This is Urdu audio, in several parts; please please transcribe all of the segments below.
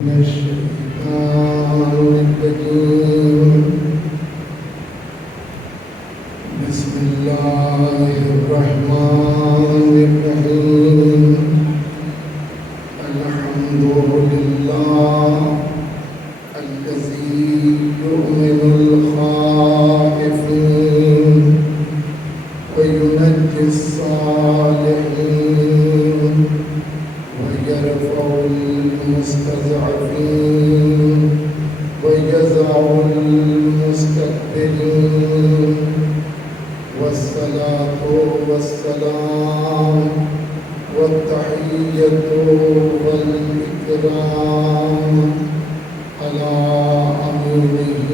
من الشيطان الرجيم. بسم الله الرحمن الرحيم. الحمد لله الذي يؤمن الخائفين وينجي الصالحين ويرفع المستضعفين ويجزع المستكبرين. والصلاة والسلام والتحية والإكرام على أمينه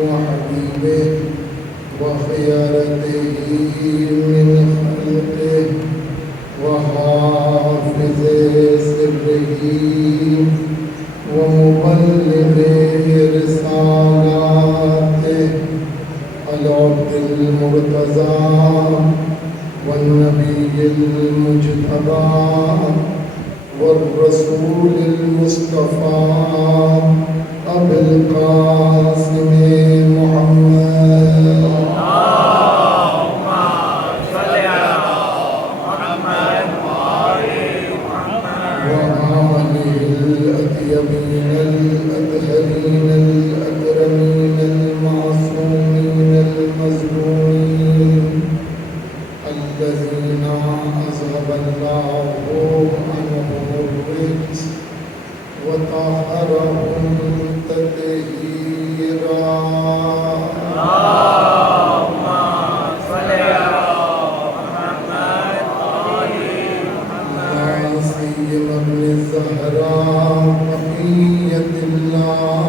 وحبيبه وخيرته من خلقه وحافظ سره ومبلغ رسالاته العبد المرتضى والنبي المجتبى والرسول المصطفى أبي القاسم محمد الأطيبين الأطهرين الأكرمين المعصومين المظلومين الذين أذهب الله عنهم الرجس وطهرهم تطهيرا. ابن الزهراء بقية الله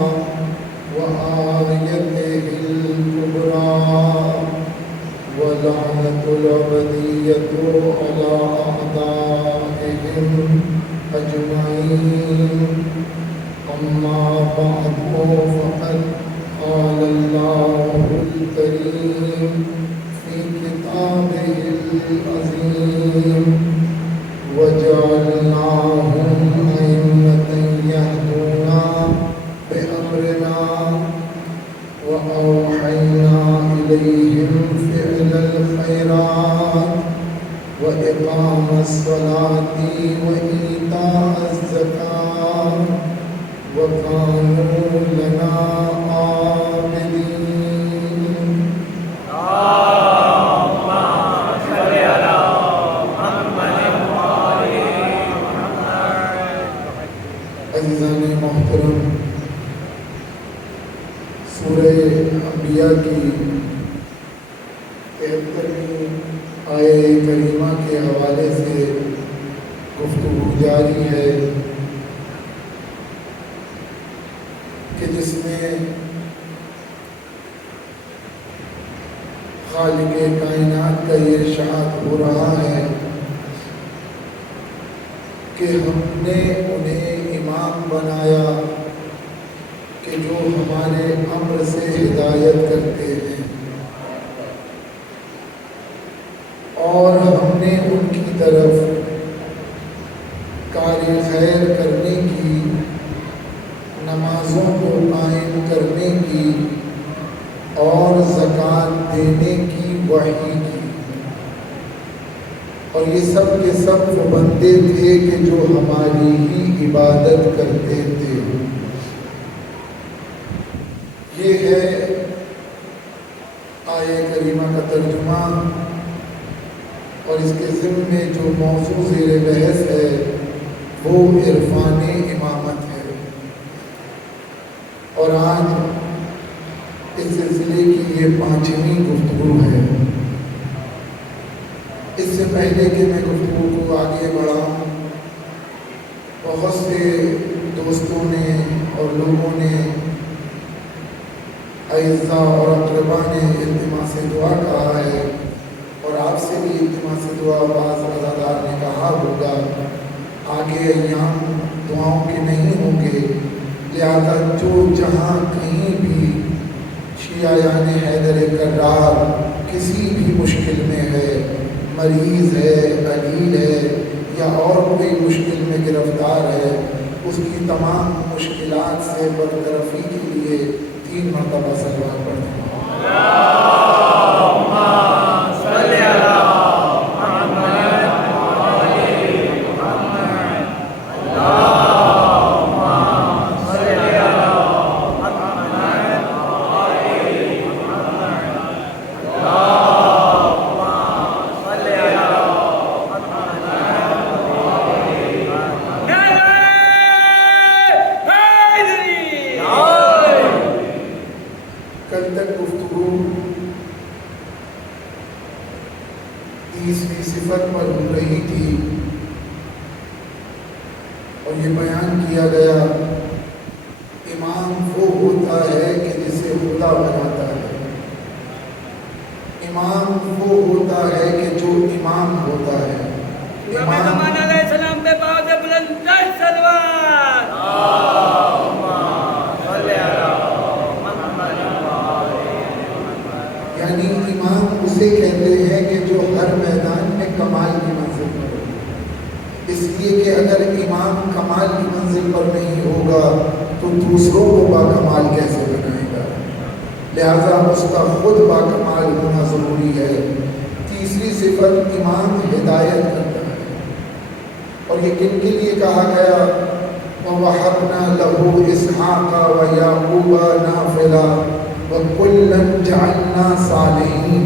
وآيته الكبرى ولعنة الأبدية على أعدائهم أجمعين. أما بعد فقد قال الله الكريم في كتابه العظيم وجعلناهم أئمة يهدون بأمرنا وأوحينا إليهم فعل الخيرات وإقام الصلاة وإيتاء الزكاة وكانوا لنا عابدين. عزیزان محترم، سورہ انبیاء کی 73ویں آیہ کریمہ کے حوالے سے گفتگو جاری ہے کہ جس میں خالق کائنات کا یہ ارشاد ہو رہا ہے کہ ہم نے انہیں امام بنایا کہ جو ہمارے امر سے ہدایت کرتے ہیں، اور ہم نے ان کی طرف کار خیر کرنے کی، نمازوں کو قائم کرنے کی اور زکوٰۃ دینے کی وحی کی. اور یہ سب کے سب وہ بندے تھے کہ جو ہماری ہی عبادت کرتے تھے. یہ ہے آیہ کریمہ کا ترجمہ، اور اس کے ضمن میں جو موضوع زیر بحث ہے وہ عرفان امامت ہے. اور آج اس سلسلے کی یہ 5ویں گفتگو ہے. اس سے پہلے کہ میں گفتگو کو آگے بڑھاؤں، بہت سے دوستوں نے اور لوگوں نے، اعزاء اور اقربا نے التماس دعا کہا ہے، اور آپ سے بھی التماس دعا بعض عزادار نے کہا ہوگا. آگے ایام دعاؤں کے نہیں ہوں گے، لہذا جو جہاں کہیں بھی شیعیان حیدر کرار کسی بھی مشکل میں ہے، مریض ہے، علیل ہے یا اور کوئی مشکل میں گرفتار ہے، اس کی تمام مشکلات سے برطرفی کے لیے 3 مرتبہ صلوات پڑھیں۔ کل تک گفتگو 30ویں صفت پر ہو رہی تھی اور یہ بیان کیا گیا امام وہ ہوتا ہے کہ جسے خدا بناتا ہے، امام وہ ہوتا ہے کہ جو امام ہوتا ہے۔ امام علیہ السلام پہ بہت بلند صلوات، یعنی امام اسے کہتے ہیں کہ جو ہر میدان میں کمال کی منزل پر ہو، اس لیے کہ اگر امام کمال کی منزل پر نہیں ہوگا تو دوسروں کو باکمال کیسے بنائے گا؟ لہذا اس کا خود باکمال ہونا ضروری ہے۔ تیسری صفت امام ہدایت کرتا ہے، اور یہ کن کے لیے کہا گیا؟ وَوَهَبْنَا لَهُ إِسْحَاقَ وَيَعْقُوبَ نَافِلًا وَكُلًّا جَعَلْنَا صَالِحِينَ،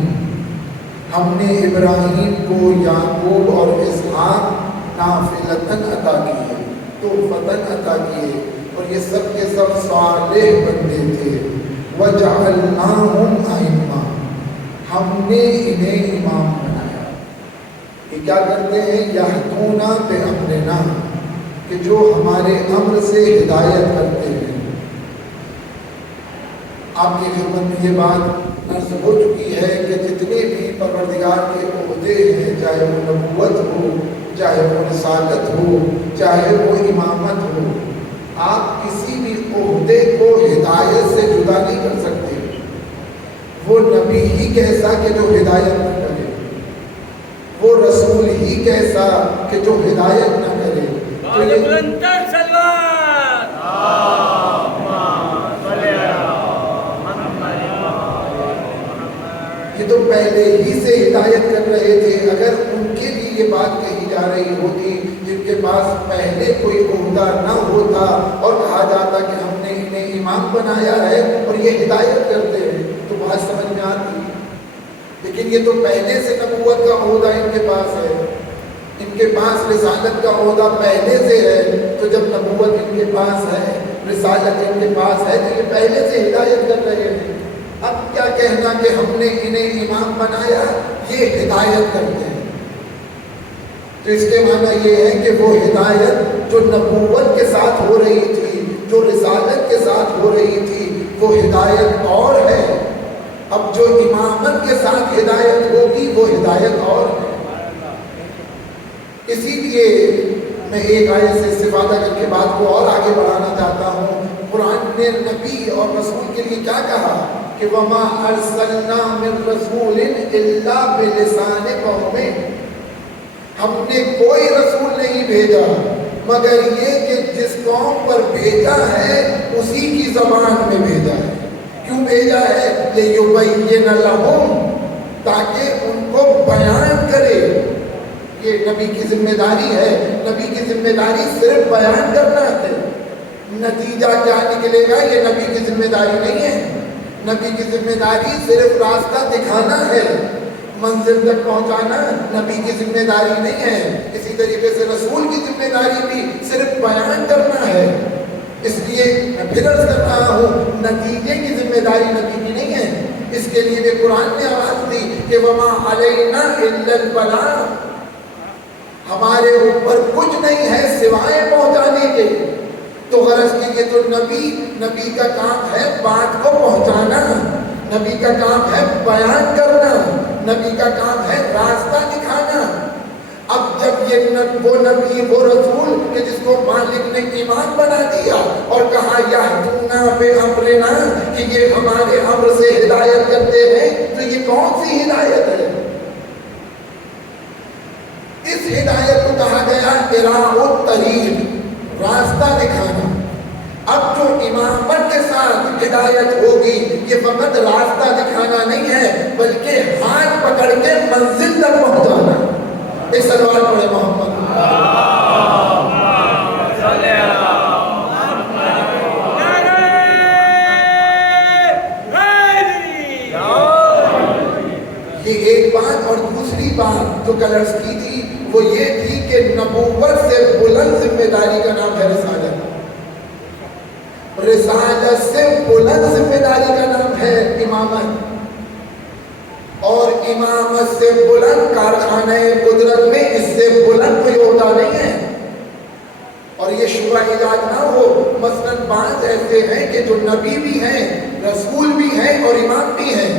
ہم نے ابراہیم کو یعقوب اور اسحاق نافلتاً عطا کیے، توفتاً عطا کیے، اور یہ سب کے سب صالح بندے تھے۔ وَجَعَلْنَاهُمْ أَئِمَّةً، ہم نے انہیں امام بنایا۔ یہ کیا کرتے ہیں؟ یہدون بأمرنا، کہ جو ہمارے امر سے ہدایت کرتے ہیں۔ آپ کی خدمت میں یہ بات عرض ہو چکی ہے کہ جتنے بھی پروردگار کے عہدے ہیں، چاہے وہ نبوت ہو، چاہے وہ رسالت ہو، چاہے وہ امامت ہو، آپ کسی بھی عہدے کو ہدایت سے جدا نہیں کر سکتے۔ وہ نبی ہی کیسا کہ جو ہدایت نہ کرے، وہ رسول ہی کیسا کہ جو ہدایت نہ کرے۔ تو یہ تو پہلے ہی سے ہدایت کر رہے تھے۔ اگر ان کے لیے یہ بات کہی جا رہی ہوتی جن کے پاس پہلے کوئی عہدہ نہ ہوتا اور کہا جاتا کہ ہم نے انہیں امام بنایا ہے اور یہ ہدایت کرتے ہیں، تو بات سمجھ میں آتی۔ لیکن یہ تو پہلے سے نبوت کا عہدہ ان کے پاس ہے، ان کے پاس رسالت کا عہدہ پہلے سے ہے، تو جب نبوت ان کے پاس ہے، رسالت ان کے پاس ہے، تو یہ پہلے سے ہدایت کر رہے ہیں۔ اب کیا کہنا کہ ہم نے انہیں امام بنایا، یہ ہدایت کرتے ہیں۔ تو اس کے معنی یہ ہے کہ وہ ہدایت جو نبوت کے ساتھ ہو رہی تھی، جو رسالت کے ساتھ ہو رہی تھی، وہ ہدایت اور ہے۔ اب جو امامت کے ساتھ ہدایت ہوگی وہ ہدایت اور ہے۔ اسی لیے میں ایک آیت سے استفادہ کر کے بات کو اور آگے بڑھانا چاہتا ہوں۔ قرآن نے نبی اور رسول کے لیے کیا کہا کہ وَمَا أَرْسَلْنَا مِن رَسُولٍ إِلَّا بِلِسَانِ قَوْمِهِ، ہم نے کوئی رسول نہیں بھیجا مگر یہ کہ جس قوم پر بھیجا ہے اسی کی زبان میں بھیجا ہے۔ کیوں بھیجا ہے؟ لِيُبَيِّنَ لَهُمْ، تاکہ ان کو بیان کرے۔ یہ نبی کی ذمہ داری ہے۔ نبی کی ذمہ داری صرف بیان کرنا ہے، نتیجہ کیا نکلے گا یہ نبی کی ذمہ داری نہیں ہے۔ نبی کی ذمہ داری صرف راستہ دکھانا ہے، منزل تک پہنچانا نبی کی ذمہ داری نہیں ہے۔ اسی طریقے سے رسول کی ذمہ داری بھی صرف بیان کرنا ہے۔ اس لیے میں پھر عرض کر رہا ہوں، نتیجے کی ذمہ داری نبی کی نہیں ہے۔ اس کے لیے بھی قرآن نے آواز دی کہ وَمَا عَلَيْنَا إِلَّا الْبَلَاغُ، ہمارے اوپر کچھ نہیں ہے سوائے پہنچانے کے۔ تو غرض کے یہ تو نبی کا کام ہے بات کو پہنچانا، نبی کا کام ہے بیان کرنا، نبی کا کام ہے راستہ دکھانا۔ اب جب وہ نبی وہ رسول کہ جس کو مالک نے امام بنا دیا اور کہا یہدونا بامرنا کہ یہ ہمارے امر سے ہدایت کرتے ہیں، تو یہ کون سی ہدایت ہے؟ اس ہدایت کو کہا گیا اراء الطریق، راستہ دکھانا. اب جو امامت کے ساتھ ہدایت ہوگی یہ فقط راستہ دکھانا نہیں ہے بلکہ ہاتھ پکڑ کے منزل تک پہنچانا. ایک سلوات پڑھے محمد. یہ ایک بات. اور دوسری بات جو کلرز کی تھی وہ یہ تھی کہ نبوت سے بلند ذمہ داری کا نام ہے رسالت. رسالت سے بلند ذمہ داری کا نام ہے امامت. اور امامت سے بلند کارخانہ قدرت میں اس سے بلند کوئی ہوتا نہیں ہے. اور یہ شبہ ایجاد نہ ہو. مثلاً بعض ایسے ہیں کہ جو نبی بھی ہیں, رسول بھی ہیں اور امام بھی ہیں.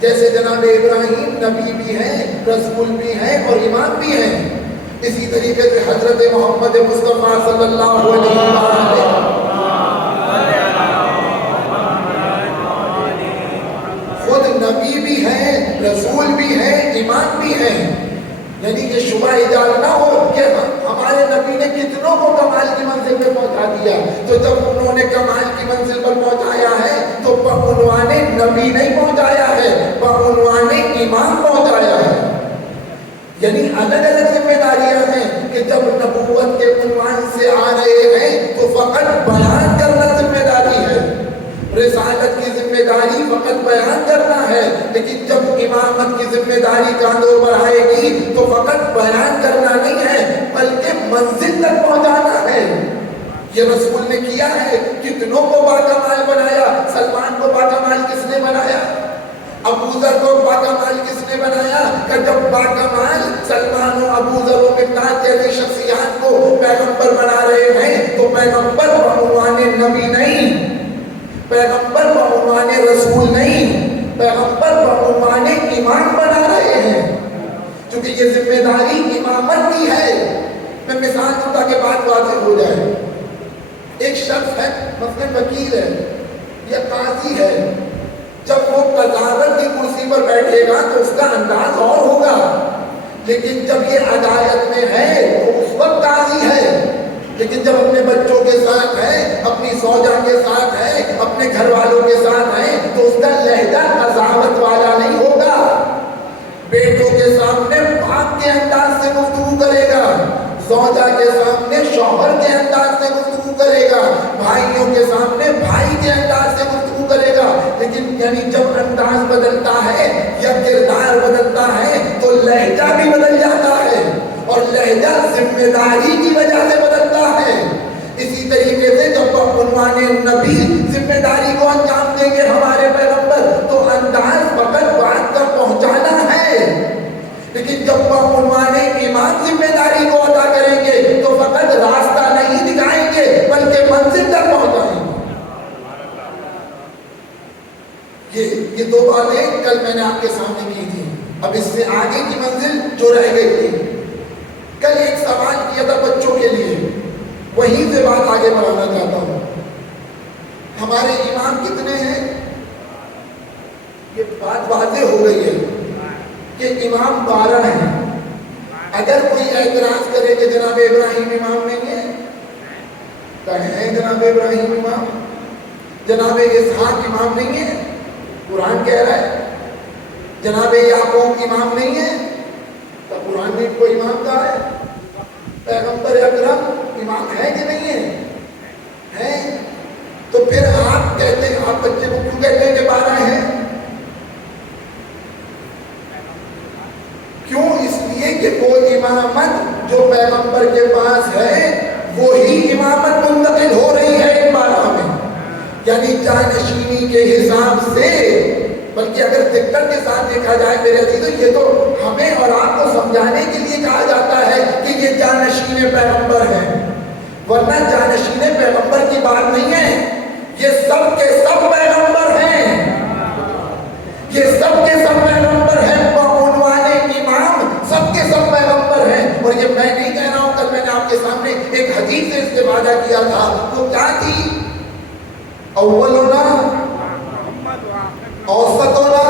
جیسے جناب ابراہیم نبی بھی ہیں, رسول بھی ہیں اور امام بھی ہیں. اسی طریقے سے حضرت محمد مصطفیٰ صلی اللہ علیہ وسلم خود نبی بھی ہیں, رسول بھی ہیں, امام بھی ہیں. یعنی کہ شبہ ایجاد نہ ہو کہ ہمارے نبی نے کتنوں کو کمال کی منزل پہ پہنچا دیا. تو جب انہوں نے کمال کی منزل پر پہنچایا ہے تو بعنوان نبی نہیں پہنچایا ہے, بعنوان امام پہنچایا ہے. یعنی الگ الگ ذمہ داریاں ہیں کہ جب نبوت کے عنوان سے آ رہے ہیں تو فقط بیان کرنا ذمہ داری ہے. رسالت کی ذمہ داری فقط بیان کرنا ہے. لیکن جب امامت کی ذمہ داری کاندھوں پر آئے گی تو فقط بیان کرنا نہیں ہے بلکہ منزل تک پہنچانا ہے. یہ رسول نے کیا ہے. کتنوں کو باکمال بنایا. سلمان کو باکمال کس نے بنایا؟ ابو ذر کو باکمال کس نے بنایا؟ کہ جب باکمال سلمان و ابو ذر و مقداد جیسی شخصیات کو پیغمبر بنا رہے ہیں تو پیغمبر بعنوان نبی نہیں, پیغمبر بعنوان رسول نہیں, پیغمبر بعنوان امام بنا رہے ہیں. کیونکہ یہ ذمہ داری امامت کی ہے. میں مثال دوں تاکہ بات واضح ہو جائے. ایک شخص ہے, مثلا وکیل ہے یا قاضی ہے, جب وہ قضاوت کی کرسی پر بیٹھے گا تو اس کا انداز اور ہوگا. لیکن جب یہ عدالت میں ہے تو اس وقت قاضی ہے. لیکن جب اپنے بچوں کے ساتھ ہے, اپنی زوجہ کے ساتھ ہے, اپنے گھر والوں کے ساتھ ہے تو اس کا لہجہ قضاوت والا نہیں ہوگا. بیٹوں کے سامنے باپ کے انداز سے گفتگو کرے گا, زوجہ کے سامنے شوہر کے انداز سے گفتگو کرے گا, بھائیوں کے سامنے بھائی کے انداز سے گفتگو کرے گا. لیکن یعنی جب انداز بدلتا ہے یا کردار بدلتا ہے تو لہجہ بھی بدل جاتا ہے, اور لہجہ ذمہ داری کی وجہ سے بدلتا ہے. اسی طریقے سے جب عنوان نبی ذمہ داری کو انجام دیں گے ہمارے پیغمبر تو انداز فقط بات کا پہنچانا ہے. لیکن جب عنوان امام ذمہ داری کو ادا کریں گے تو فقط راستہ نہیں دکھائیں گے بلکہ منزل تک پہنچائیں گے. یہ دو باتیں کل میں نے آپ کے سامنے کی تھی. اب اس سے آگے کی منزل جو رہ گئی تھی, کل ایک سوال کیا تھا بچوں کے لیے, وہیں سے بات آگے بڑھانا چاہتا ہوں. ہمارے امام کتنے ہیں؟ یہ بات واضح ہو گئی ہے کہ امام 12 ہیں. اگر کوئی اعتراض کرے کہ جناب ابراہیم امام نہیں ہے, کہیں جناب ابراہیم امام, جناب اسحاق امام نہیں ہے, قرآن کہہ رہا ہے. جناب یعقوب امام نہیں ہے, تو قرآن نے ان کو امام کہا ہے. پیغمبر اکرم امام ہے کہ نہیں ہے؟ تو پھر آپ کہتے ہیں, آپ بچے کو کیوں کہتے ہیں کہ 12 ہیں؟ کیوں؟ اس لیے کہ وہ امامت جو پیغمبر کے پاس ہے وہی امامت منتقل ہو رہی ہے ایک بارہ میں. یعنی جانشینی کے حساب سے, بلکہ اگر دقت کے ساتھ دیکھا جائے میرے عزیزو, یہ تو ہمیں اور آپ کو سمجھانے کے لیے کہا جاتا ہے کہ یہ جانشین پیغمبر ہیں, ورنہ جانشین پیغمبر کی بات نہیں ہے. یہ سب کے سب پیغمبر ہیں, یہ سب کے سب پیغمبر ہیں, بعنوان امام سب کے سب پیغمبر ہیں. اور یہ میں نہیں کہہ رہا ہوں, کل میں نے آپ کے سامنے ایک حدیث سے استفادہ کیا تھا. وہ کیا تھی؟ اولنا اوسطنا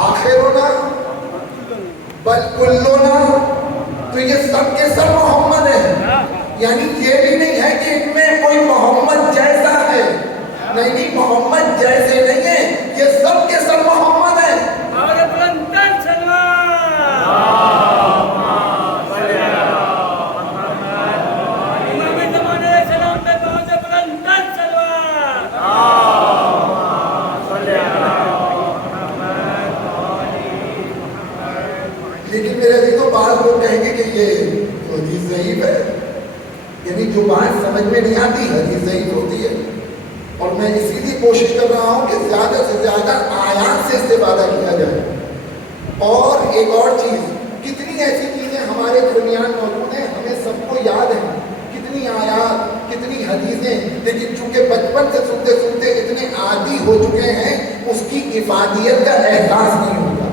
آخرنا بل کلنا. تو یہ سب کے سب محمد ہیں. آیات سمجھ میں نہیں آتی، حدیث ضعیف ہوتی ہے. اور میں اسی لیے کوشش کر رہا ہوں کہ زیادہ سے زیادہ آیات سے استفادہ کیا جائے. اور ایک اور چیز، کتنی ایسی چیزیں ہمارے درمیان موجود ہیں، ہمیں سب کو یاد ہے کتنی آیات، کتنی حدیثیں، لیکن چونکہ بچپن سے سنتے سنتے اتنے عادی ہو چکے ہیں اس کی افادیت کا احساس نہیں ہوتا.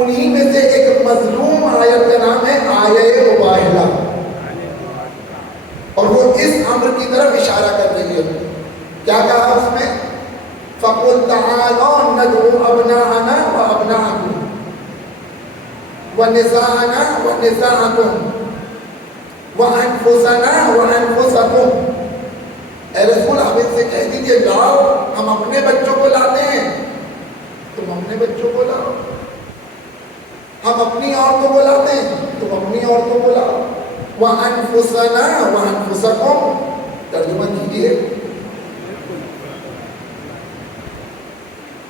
انہی میں سے ایک مظلوم آیت کا نام ہے آیہ مباہلہ، اور وہ اس امر کی طرف اشارہ کر رہی ہے. کیا کہا اس میں؟ فَقُلْ تَعَالَوْا نَدْعُ أَبْنَاءَنَا وَأَبْنَاءَكُمْ وَنِسَاءَنَا وَنِسَاءَكُمْ وَأَنفُسَنَا وَأَنفُسَكُمْ. اے رسول آپ ان سے کہہ دیجئے لاؤ، ہم اپنے بچوں کو لاتے ہیں، تم اپنے بچوں کو لاؤ. ہم اپنی عورتوں کو لاتے ہیں، تم اپنی عورتوں کو لاؤ. وَأَنفُسَنَا وَأَنفُسَكُمْ. ترجمہ کیجیے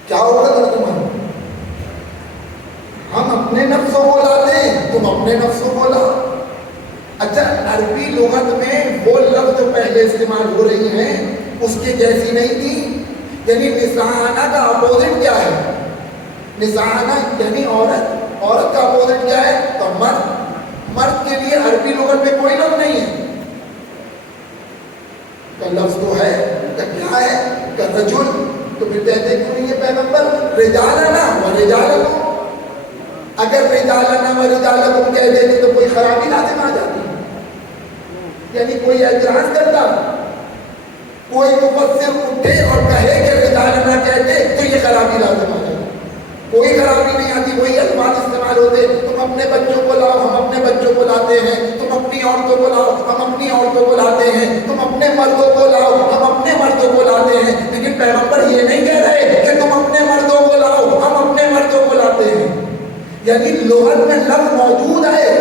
کیا ہوگا ترجمہ؟ ہم اپنے نفسوں کو لاتے ہیں، تم اپنے نفسوں کو لاؤ. اچھا، عربی لغت میں وہ لفظ جو پہلے استعمال ہو رہی ہیں اس کی جیسی نہیں تھی. یعنی نساءنا کا اپوزٹ کیا ہے؟ نساءنا یعنی عورت. عورت کا اپوزٹ کیا ہے؟ تو مرد. مرد کے لیے عربی لغت میں کوئی لفظ نہیں ہے. کا لفظ تو ہے، کا کیا ہے؟ کا رجل. تو پھر کہتے کیوں نہیں ہے پیغمبر رجالنا و رجالکم؟ اگر رجالنا و رجالکم کہہ دیتے تو کوئی خرابی لازم آ جاتی. یعنی کوئی اعتراض کرتا، کوئی مفسر اٹھے اور کہے کہ رجالنا کہتے تو یہ خرابی لازم آ جاتی. کوئی خرابی نہیں آتی، وہی الفاظ استعمال ہوتے. تم اپنے بچوں کو لاؤ، ہم اپنے بچوں کو لاتے ہیں. تم اپنی عورتوں کو لاؤ، ہم اپنی عورتوں کو لاتے ہیں. تم اپنے مردوں کو لاؤ، ہم اپنے مردوں کو لاتے ہیں. لیکن پیغمبر یہ نہیں کہہ رہے کہ تم اپنے مردوں کو لاؤ، ہم اپنے مردوں کو لاتے ہیں. یعنی لغت میں لفظ موجود ہے،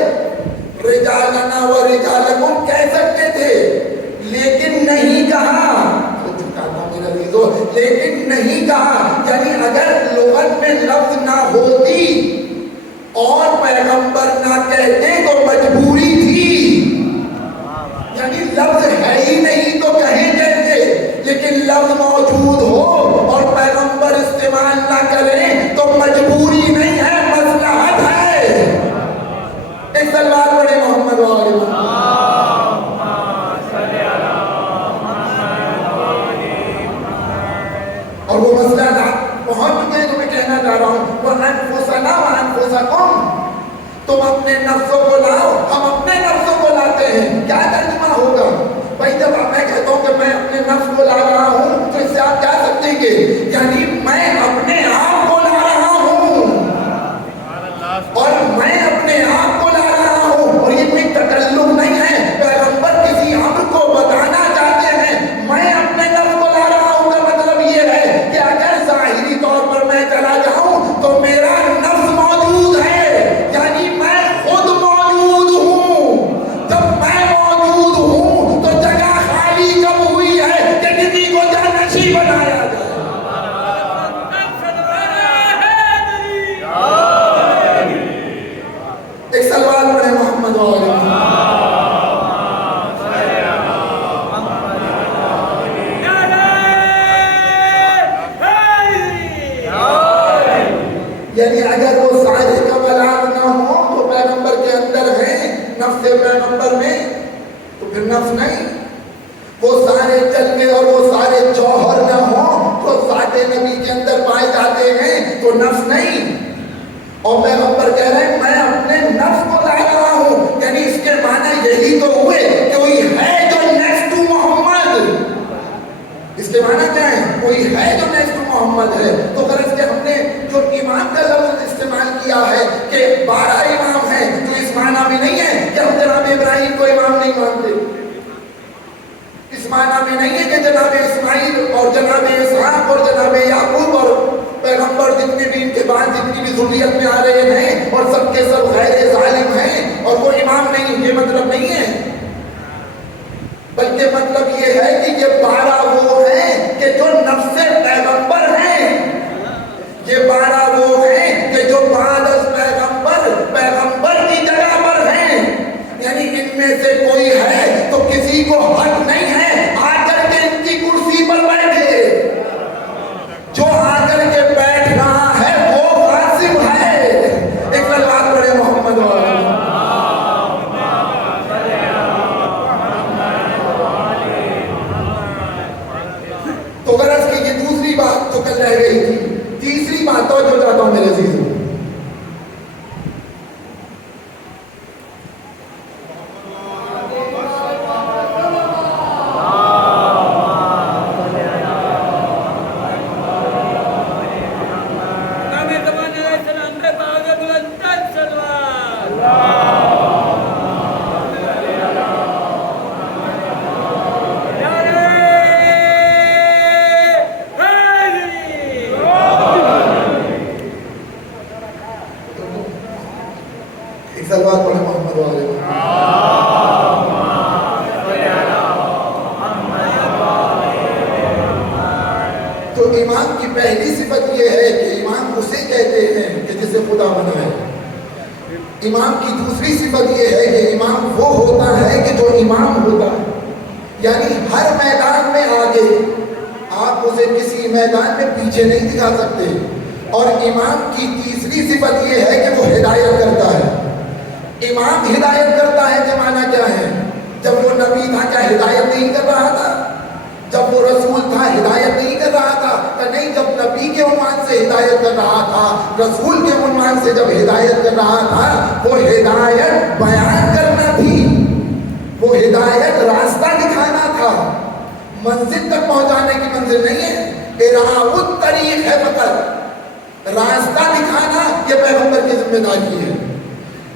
رجالنا و رجالکم کہہ سکتے تھے لیکن نہیں کہا. لیکن نہیں کہا. یعنی اگر لغت میں لفظ نہ ہوتی اور پیغمبر نہ کہتے تو مجبوری تھی. یعنی لفظ ہے ہی نہیں تو کہیں کیسے؟ لیکن لفظ موجود ہو اور پیغمبر استعمال نہ کریں تو مجبوری نہیں ہے، مصلحت ہے. ایک سلوات پڑھے محمد وآلہ محمد. اور وہ مسئلہ پہنچ چکے ہیں جو میں کہنا چاہ رہا ہوں. وَأَنفُسَنَا وَأَنفُسَكُمْ. تم اپنے نفسوں کو لاؤ، ہم اپنے نفسوں کو لاتے ہیں. کیا ترجمہ ہوگا بھائی؟ جب میں کہتا ہوں کہ میں اپنے نفس کو لا رہا ہوں تو اس سے آپ کیا سمجھیں گے؟ یعنی میں اپنے آپ کو لا رہا ہوں، اور میں اپنے آپ کو لا رہا ہوں. اور یہ کوئی تکلف نہیں ہے، پیغمبر کسی امر کو بتانا چاہتے ہیں. میں اپنے نفس کو لا رہا ہوں کا مطلب یہ ہے کہ اگر ظاہری طور پر میں چلا جاؤں تو میرا نفس موجود ہے، یعنی میں خود موجود ہوں. جب میں موجود ہوں تو جگہ خالی کب ہوئی ہے کہ کسی کو جانشین بنایا جائے. ایک سلوات پڑھے محمد وآلہ محمد. یعنی اگر وہ سارے کا بلاغ نہ ہو تو پیغمبر کے اندر ہے نفس پیغمبر میں تو پھر نفس نہیں. وہ سارے جلوے اور وہ سارے جوہر نہ ہو تو ذات نبی کے اندر پائے جاتے ہیں تو نفس نہیں. اور پیغمبر کہہ رہے ہیں میں اپنے نفس کو لا رہا ہوں. یعنی اس کے معنی یہی تو ہوئے کہ کوئی ہے جو نیکسٹ ٹو محمد. اس کے معنی کیا ہے؟ کوئی ہے جو نیکسٹ ٹو محمد ہے. تو غرض کہ ہم نے جو امام کا لفظ استعمال کیا ہے کہ 12 امام ہیں تو اس معنی میں نہیں ہے کہ ہم جناب ابراہیم کو امام نہیں مانتے. اس معنی میں نہیں ہے کہ جناب اسماعیل اور جناب اسحاق اور جناب یعقوب اور پیغمبر جتنے بھی ان کے بعد جتنی بھی ذریت میں آ رہے ہیں اور سب کے سب غیر ظالم ہیں اور وہ امام نہیں. یہ مطلب نہیں ہے، بلکہ مطلب یہ ہے کہ یہ 12 وہ ہیں کہ جو نفس پیغمبر ہیں. یہ 12 وہ ہیں کہ جو بعد از پیغمبر کی جگہ پر ہیں. یعنی ان میں سے کوئی ہے کسی کو حق نہیں ہے آ کر کے ان کی کرسی پر بیٹھے. جو آ کر کے بیٹھ رہا ہے وہ غاصب ہے. ایک صلوات پڑھے محمد والا. تو غرض کی یہ دوسری بات تو کل رہ گئی تھی. تیسری بات تو جو چاہتا ہوں میرے عزیزوں، ایک صلوات پڑھے محمد والے. تو امام کی پہلی صفت یہ ہے کہ امام اسے کہتے ہیں کہ جسے خدا بنائے. امام کی دوسری صفت یہ ہے کہ امام وہ ہوتا ہے کہ جو امام ہوتا ہے، یعنی ہر میدان میں آگے. آپ اسے کسی میدان میں پیچھے نہیں دکھا سکتے. اور امام کی تیسری صفت یہ ہے کہ وہ ہدایت کرتا ہے. امام ہدایت کرتا ہے کہ معنی کیا ہے؟ جب وہ نبی تھا کیا ہدایت نہیں کر رہا تھا؟ جب وہ رسول تھا ہدایت نہیں کر رہا تھا؟ کہ نہیں، جب نبی کے عنوان سے ہدایت کر رہا تھا، رسول کے عنوان سے جب ہدایت کر رہا تھا، وہ ہدایت بیان کرنا تھی، وہ ہدایت راستہ دکھانا تھا. منزل تک پہنچانے کی منزل نہیں ہے، اراءۃ الطریق ہے فقط. راستہ دکھانا یہ پیغمبر کی ذمہ داری ہے،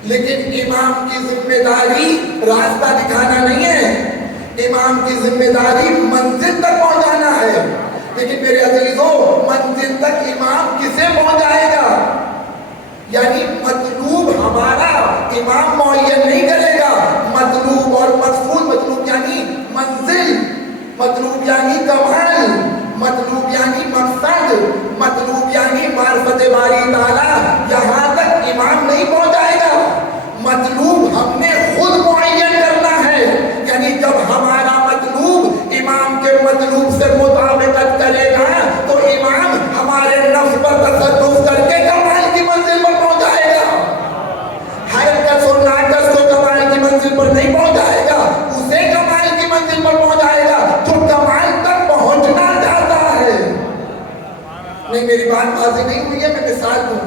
لیکن امام کی ذمہ داری راستہ دکھانا نہیں ہے. امام کی ذمہ داری منزل تک پہنچانا ہے. لیکن میرے عزیزوں، منزل تک امام کسے پہنچائے گا؟ یعنی مطلوب ہمارا امام معین نہیں کرے گا. مطلوب اور مقصود، مطلوب یعنی منزل، مطلوب یعنی کمال، مطلوب یعنی مقصد، مطلوب یعنی معرفت باری تعالیٰ، یہاں تک امام نہیں پہنچائے گا. مطلوب ہم نے خود معین کرنا ہے. یعنی جب ہمارا مطلوب امام کے مطلوب سے مطابقت کرے گا تو امام ہمارے نفس پر تصرف کر کے کمال کی منزل پر پہنچائے گا. ہر کس اور ناقص کو کمال کی منزل پر نہیں پہنچائے گا، اسے کمال کی منزل پر پہنچائے گا جو کمال تک پہنچنا چاہتا ہے. نہیں، میری بات واضح نہیں ہوئی ہے. میں مثال دوں.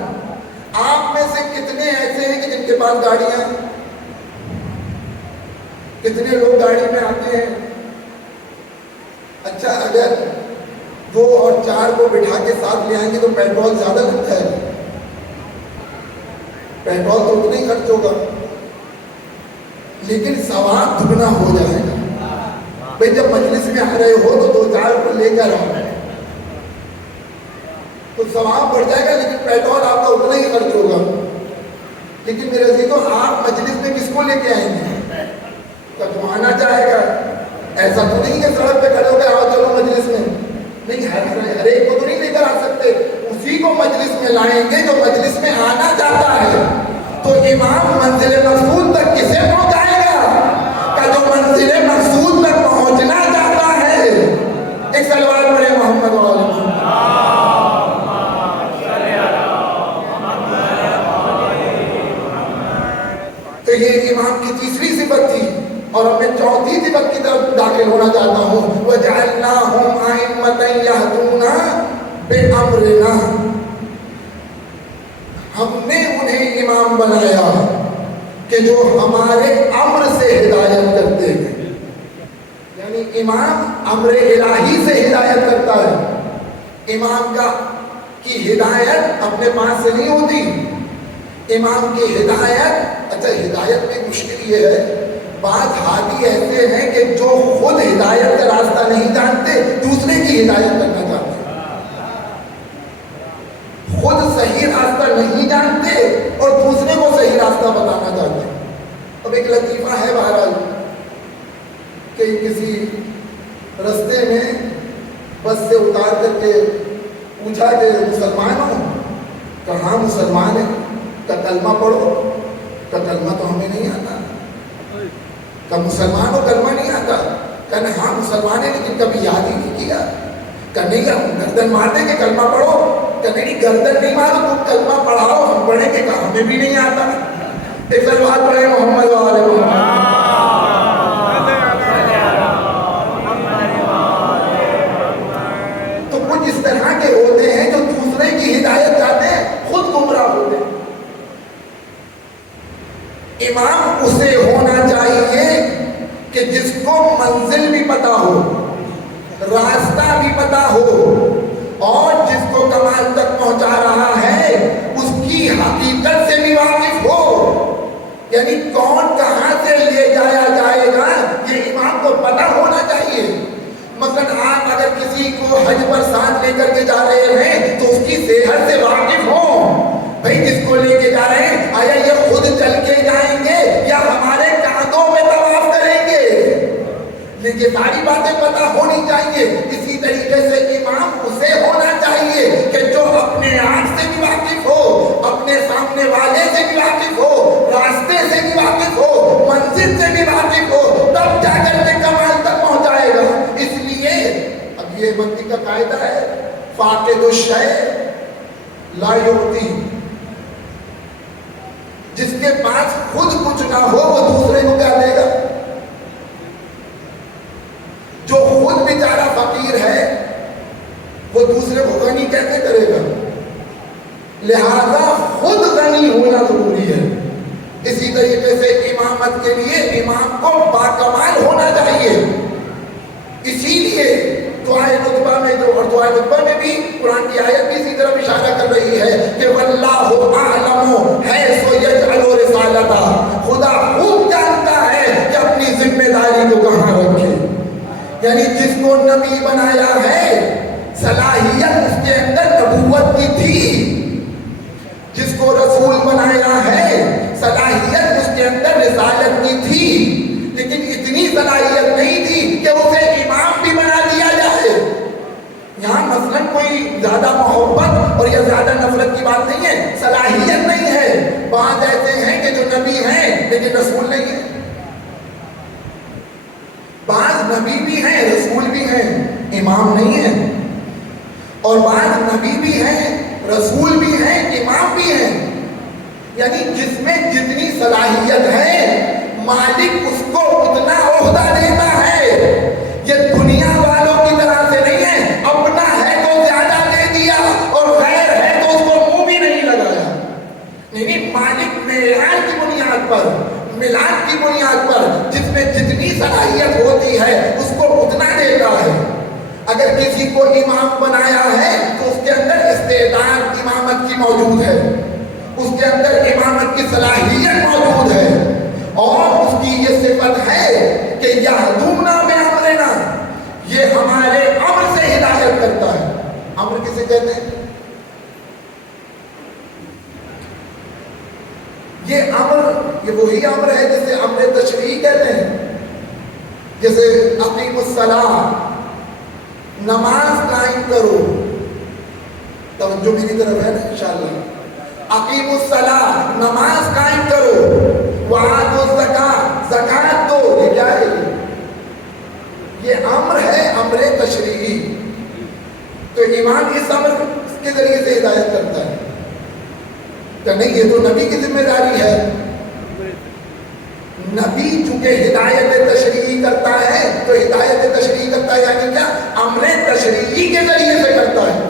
آپ میں سے کتنے ایسے ہیں کہ جن کے پاس گاڑیاں ہیں؟ کتنے لوگ گاڑی میں آتے ہیں؟ اچھا، اگر 2 اور 4 کو بٹھا کے ساتھ لے آئیں گے تو پیٹرول زیادہ لگتا ہے. پیٹرول تو اتنا ہی خرچ ہوگا، لیکن ثواب دگنا ہو جائے گا. بھائی جب مجلس میں آ رہے ہو تو 2-4 کو لے کر آؤ تو ثواب بڑھ جائے گا، لیکن پیٹرول آپ کا اتنا ہی خرچ ہوگا. لیکن میرے عزیزوں، آپ مجلس میں کس کو لے کے آئیں گے؟ جو آنا چاہے گا. ایسا تو نہیں کہ سڑک پہ کھڑے ہو کے آؤ چلو مجلس میں. نہیں، ہر ایک کو تو نہیں لے کر آ سکتے. اسی کو مجلس میں لائیں گے جو مجلس میں آنا چاہتا ہے. تو امام منزل مقصود تک کسے پہنچائے گا؟ کہ جو منزل مقصود تک پہنچنا چاہتا ہے. ایک صلوات پڑھے محمد والے. تو یہ امام کی تیسری صفت تھی. اور اب میں چوتھی صفت کی طرف داخل ہونا چاہتا ہوں. وَجَعَلْنَاهُمْ أَئِمَّةً يَهْدُونَ بِأَمْرِنَا. ہم نے انہیں امام بنایا کہ جو ہمارے امر سے ہدایت کرتے ہیں. یعنی امام امر الہی سے ہدایت کرتا ہے. امام کی ہدایت اپنے پاس سے نہیں ہوتی. امام کی ہدایت، اچھا ہدایت میں مشکل یہ ہے، بعض ہادی ایسے ہیں کہ جو خود ہدایت کا راستہ نہیں جانتے، دوسرے کی ہدایت کرنا چاہتے ہیں. خود صحیح راستہ نہیں جانتے اور دوسرے کو صحیح راستہ بتانا چاہتے ہیں. اب ایک لطیفہ ہے بہرحال کہ کسی رستے میں بس سے اتار کر کے پوچھا کہ مسلمان ہو؟ کہا ہاں مسلمان ہے. کا کلمہ پڑھو. کا کلمہ تو ہمیں نہیں آتا. کا مسلمان ہو کلمہ نہیں آتا. کبھی یاد ہی نہیں کیا؟ کہنے کا گردن مار دیں کہ کلمہ پڑھو، کہنے کی گردن نہیں مارو، تم کلمہ پڑھاؤ، ہم پڑھیں گے کہ ہمیں بھی نہیں آتا۔ ایک سلوات پڑھے محمد والے محمد۔ تو کچھ اس طرح کے ہوتے ہیں جو دوسرے کی ہدایت چاہتے ہیں، خود گمراہ ہوتے ہیں۔ امام اسے ہونا چاہیے کہ جس کو منزل بھی پتا ہو، راستہ بھی پتا ہو، اور جس کو کمال تک پہنچا رہا ہے اس کی حقیقت سے بھی واقف ہو، یعنی کون کہاں سے لے جایا جائے گا یہ امام کو پتا ہونا چاہیے۔ مثلا آپ اگر کسی کو حج پر ساتھ لے کر کے جا رہے ہیں تو اس کی صحت سے واقف ہوں، بھئی جس کو لے کے جا رہے ہیں آیا یہ خود چل کے جائیں گے یا ہمارے کاندھوں میں طواف کریں گے، لیکن یہ ساری باتیں پتہ ہونی چاہیے۔ اسی طریقے سے امام اسے ہونا چاہیے کہ جو اپنے آپ سے بھی واقف ہو، اپنے سامنے والے سے بھی واقف ہو، راستے سے بھی واقف ہو، منزل سے بھی واقف ہو، تب جا کر کے کمال تک پہنچائے گا۔ اس لیے اب یہ منطق کا قاعدہ ہے، فاقد الشیء لا یعطی، جس کے پاس خود کچھ نہ ہو وہ دوسرے کو کیا دے گا؟ جو خود بیچارہ فقیر ہے وہ دوسرے کو غنی کیسے کرے گا؟ لہذا خود غنی ہونا ضروری ہے۔ اسی طریقے سے امامت کے لیے امام کو باکمال ہونا چاہیے۔ اسی لیے دعائے خطبہ میں اور دعائے خطبہ میں بھی قرآن کی آیت بھی اسی طرف اشارہ کر رہی ہے کہ واللہ اعلم حیث یجعل رسالتہ، خدا خوب جانتا ہے کہ اپنی ذمہ داری کو کہاں رکھے۔ یعنی جس کو نبی بنایا ہے صلاحیت اس کے اندر نبوت کی تھی، جس کو رسول بنایا ہے صلاحیت اس کے اندر رسالت کی تھی، لیکن اتنی صلاحیت نہیں تھی کہ اسے امام بھی بنا دیا جائے۔ یہاں مثلا کوئی زیادہ محبت اور یا زیادہ نفرت کی بات نہیں ہے، صلاحیت نہیں ہے۔ بعض ایسے ہیں کہ جو نبی ہیں لیکن رسول نہیں ہیں، بعض نبی بھی ہیں رسول بھی ہیں امام نہیں ہیں، اور بعض نبی بھی ہیں رسول بھی ہیں امام بھی ہیں۔ یعنی جس میں جتنی صلاحیت ہے مالک اس کو اتنا عہدہ دیتا ہے۔ یہ دنیا والوں کی طرح سے نہیں ہے، اپنا ہے تو زیادہ دے دیا اور غیر ہے تو اس کو منہ بھی نہیں لگایا۔ نہیں، مالک معیار کی بنیاد پر، ملاد کی بنیاد پر جس میں جتنی صلاحیت ہوتی ہے اس کو اتنا دیتا ہے۔ اگر کسی کو امام بنایا ہے تو اس کے اندر استعداد امامت کی موجود ہے، اس کے اندر امامت کی صلاحیت موجود ہے، اور اس کی یہ صفت ہے کہ یہدونا بامرنا، یہ ہمارے امر سے ہدایت کرتا ہے۔ امر کسے کہتے ہیں؟ یہ امر، یہ وہی امر ہے جسے امر تشریع کہتے ہیں، جیسے اقیم الصلاۃ، نماز قائم کرو، توجہ میری طرف ہے نا انشاءاللہ، اقیم الصلاۃ، نماز قائم کرو، وآتوا الزکاۃ، زکات دو، یہ کیا ہے؟ یہ امر ہے، امر تشریعی۔ تو امام اس امر کے ذریعے سے ہدایت کرتا ہے کہ نہیں، یہ تو نبی کی ذمہ داری ہے۔ نبی چونکہ ہدایت تشریعی کرتا ہے تو ہدایت تشریعی کرتا ہے یعنی کیا؟ امر تشریعی کے ذریعے سے کرتا ہے،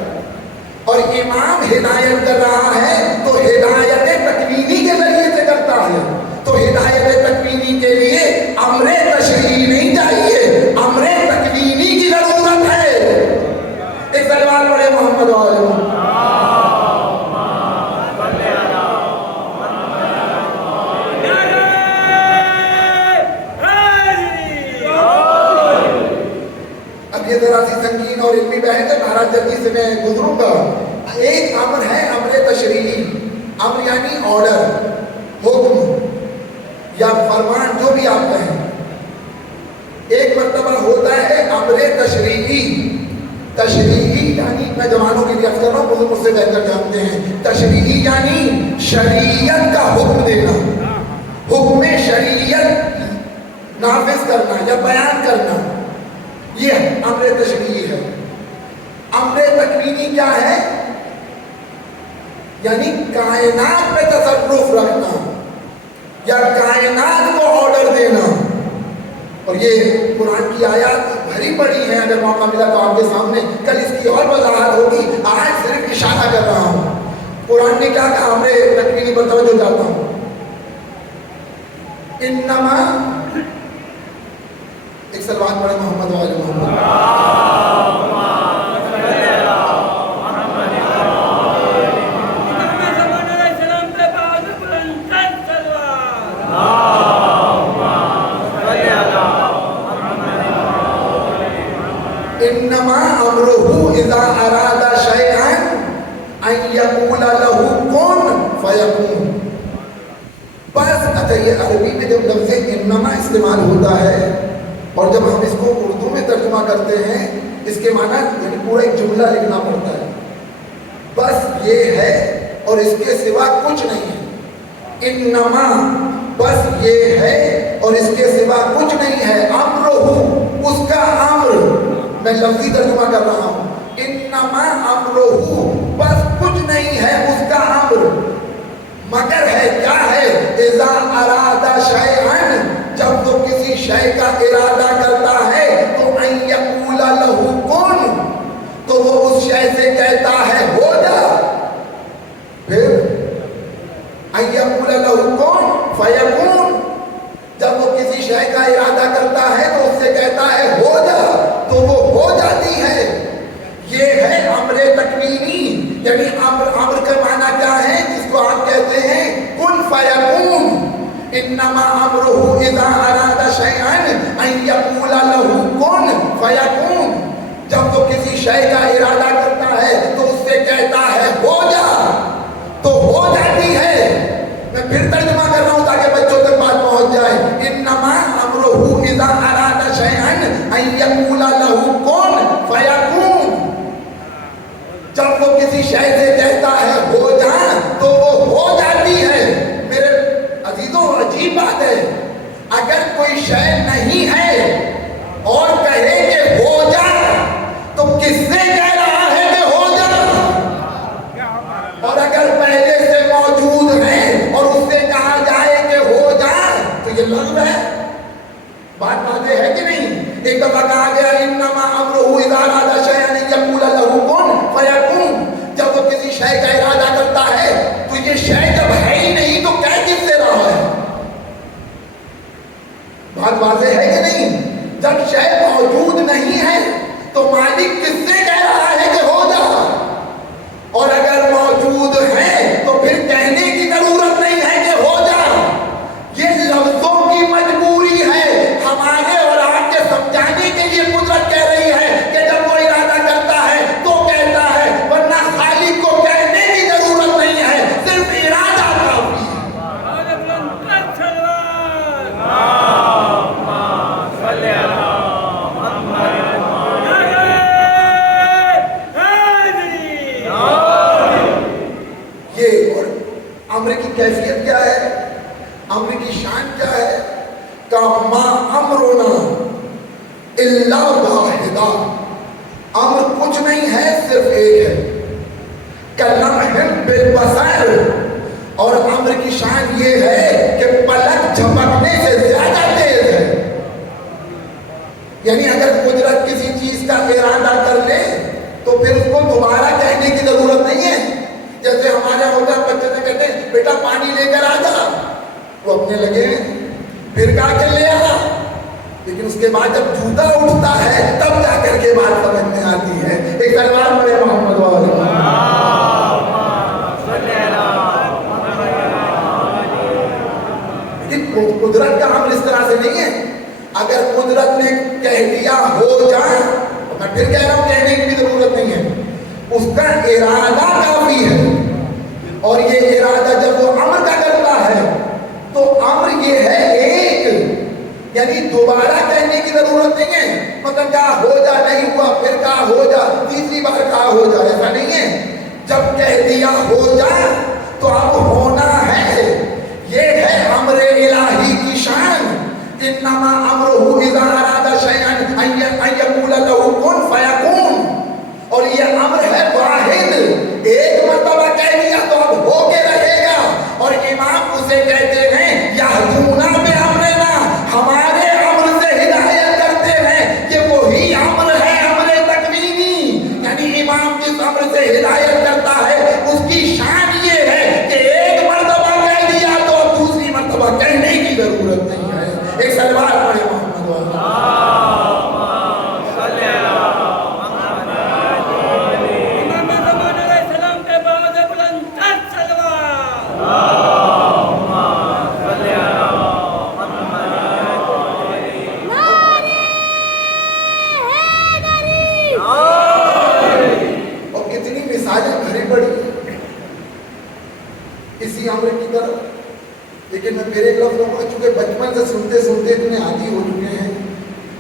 اور امام ہدایت کر رہا ہے تو ہدایت تکوینی کے ذریعے سے کرتا ہے۔ تو ہدایت تکوینی کے لیے امر تشریعی نہیں چاہیے، امر تکوینی کی ضرورت ہے۔ ایک سلوات پڑھے محمد والے محمد۔ یہ ذرا سی سنگین اور علمی بحث ہے، مہاراج جلدی سے میں گزروں گا۔ ایک امر ہے امر تشریعی، امر یعنی آرڈر، حکم یا فرمان، جو بھی آپ کہیں۔ ایک مرتبہ ہوتا ہے امر تشریعی، تشریعی یعنی، میں جوانوں کے لیے عرض کر رہا ہوں، بزرگ مجھ سے بہتر جانتے ہیں، تشریعی یعنی شریعت کا حکم دینا، حکم شریعت نافذ کرنا یا بیان کرنا، یہ امر تشریعی ہے. امر تکوینی کیا ہے؟ یعنی کائنات میں تصرف رکھنا یا کائنات کو آرڈر دینا. اور یہ قرآن کی آیات بھری پڑی ہیں، اگر موقع ملا تو آپ کے سامنے کل اس کی اور وضاحت ہوگی. آج صرف اشارہ کر رہا ہوں. قرآن نے کیا کہا؟ امر تکوینی پر توجہ چاہتا ہوں. انما، ایک سلوات پڑھے محمد و آل محمد. انما امرہ اذا اراد شیئا ان یقول لہ کن فیکون. بس اچھا، یہ عربی میں جب لفظ انما استعمال ہوتا ہے اور جب ہم اس کو اردو میں ترجمہ کرتے ہیں، اس کے معنی یعنی پورا ایک جملہ لکھنا پڑتا ہے. بس یہ ہے اور اس کے سوا کچھ نہیں ہے. انما بس یہ ہے اور اس کے سوا کچھ نہیں ہے. امرہ، اس کا امر، میں لفظی ترجمہ کر رہا ہوں. انما امرہ، بس کچھ نہیں ہے اس کا امر، مگر ہے کیا ہے؟ اذا اراد شیئا، جب وہ کسی شے کا ارادہ کرتا ہے تو ان یقول لہ کن، تو وہ اس شے سے کہتا ہے ہو جا. پھر ان یقول لہ کن فیکون، جب وہ کسی شے کا ارادہ کرتا ہے تو اس سے کہتا ہے ہو جا، تو وہ ہو جاتی ہے. یہ ہے امر تکوینی. یعنی امر کا معنی کیا ہے؟ جس کو آپ کہتے ہیں کن فیکون. انما امرہ اذا اراد شیئا ان یقول لہ کن فیکون، جب وہ کسی شے کا ارادہ کرتا ہے تو اس سے کہتا ہے ہو جا، تو ہو جاتی ہے. میں پھر ترجمہ کر رہا ہوں تاکہ بچوں تک بات پہنچ جائے. انما امرہ اذا اراد شیئا ان یقول لہ کن فیکون، جب وہ کسی شے سے کہتا ہے ہو جا تو وہ ہو جاتی ہے. میرے عزیزوں، عجیب بات ہے، اگر کوئی شے نہیں ہے اور کہے کہ ہو جا تو کس سے کہہ رہا ہے کہ ہو جا؟ اور اگر پہلے سے موجود ہے اور اس سے کہا جائے کہ ہو جا تو یہ لفظ ہے. بات واضح ہے کہ نہیں؟ ایک دفعہ کہا گیا انما امرہ اذا اراد شیئا ان یقول لہ کن فیکون، جب وہ کسی شے کا ارادہ کرتا ہے تو یہ شے جب ہے ہی نہیں تو کہہ کس سے رہا ہے؟ بات واضح ہے کہ نہیں؟ جب شے موجود نہیں ہے تو مالک کس سے کہہ رہا ہے کہ ہو جا، اور اگر موجود ہے تو پھر کہنے کی ضرورت نہیں ہے کہ ہو جا. یہ لفظوں کی مجبوری ہے، ہمارے اور آپ کے سمجھانے کے لیے قدرت کہہ رہی ہے کہ جب وہ ارادہ کرتا ہے تو کہتا ہے، ورنہ خالق کو کہنے کی ضرورت نہیں ہے، صرف ارادہ کافی ہے. یہ اور امر کی کیفیت کیا ہے؟ امر کی شان کیا ہے؟ کہ ما امرنا الا واحدا، امر کچھ نہیں ہے، صرف ایک ہے. کلمح بالبصر، اور امر کی شان یہ ہے کہ پلک جھپکنے سے زیادہ تیز ہے. یعنی اگر قدرت کسی چیز کا ارادہ کر لے تو پھر اس کو دوبارہ کہنے کی ضرورت نہیں ہے. جیسے ہمارے ہوتا ہے، بچے سے کہتے ہیں بیٹا پانی لے کر آ جا، وہ اپنے لگے ہیں، پھر کہا کہ لے آ، لیکن اس کے بعد جب جوتا اٹھتا ہے تب جا کر کے بات سمجھ میں آتی ہے. ایک سلوات پڑھے محمد و آل محمد. قدرت کا عمل اس طرح سے نہیں ہے. اگر قدرت نے کہہ دیا ہو جائے، میں پھر کہہ رہا ہوں کہنے کی بھی ضرورت نہیں ہے، اس کا ارادہ کافی ہے. اور یہ ارادہ جب وہ امر کا کرتا ہے تو امر یہ ہے ایک، یعنی دوبارہ کہنے کی ضرورت نہیں ہے. مطلب کہا ہو جا، نہیں ہوا، پھر کہا ہو جا، تیسری بار کہا ہو جا، ایسا نہیں ہے. جب کہہ دیا ہو جا تو اب ہونا ہے. یہ ہے امر الہی کی شان. انما امرہ اذا اراد شیئا ان یقول اسی عمر کی طرف. لیکن میں پھر ایک لفظ کہوں، چونکہ بچپن سے سنتے سنتے اتنے عادی ہو چکے ہیں،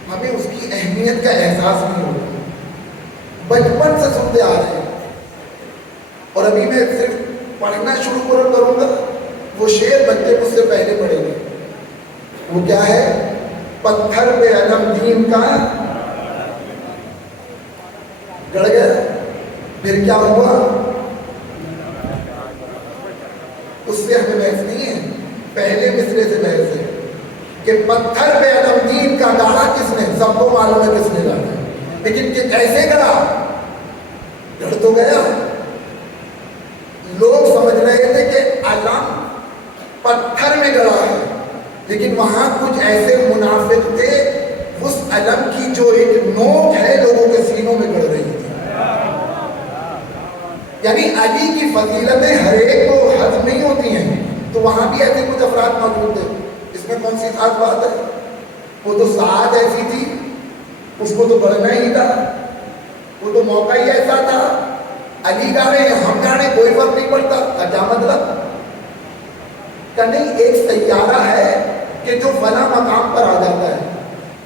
ہمیں اس کی اہمیت کا احساس نہیں ہوتا. بچپن سے سنتے آ رہے ہیں. اور ابھی میں صرف پڑھنا شروع کروں گا، وہ شعر بچے مجھ سے پہلے پڑھیں گے. وہ کیا ہے؟ پتھر پہ علم دین کا گڑ گیا. پھر کیا ہوا؟ اس سے ہمیں بحث نہیں ہے، پہلے مصرے سے بحث ہے کہ پتھر پہ علم دین کا گاڑا کس نے؟ سب کو معلوم ہے کس نے گاڑا، لیکن کہ کیسے گڑا؟ گڑ تو گیا. لوگ سمجھ رہے تھے کہ علم پتھر میں گڑا ہے، لیکن وہاں کچھ ایسے منافق تھے، اس علم کی جو ایک نوک ہے لوگوں کے سینوں میں گڑ رہی تھی. یعنی علی کی فضیلتیں ہر ایک کو ہضم نہیں ہوتی ہیں، تو وہاں بھی ایسے کچھ افراد موجود تھے. اس میں کون سی خاص بات ہے؟ وہ تو سعاد ایسی تھی، اس کو تو بڑھنا ہی تھا، وہ تو موقع ہی ایسا تھا. علی گاڑے یا ہم گاڑے کوئی فرق نہیں پڑتا. کیا مطلب؟ کہ نہیں، ایک سیارہ ہے کہ جو فلاں مقام پر آ جاتا ہے،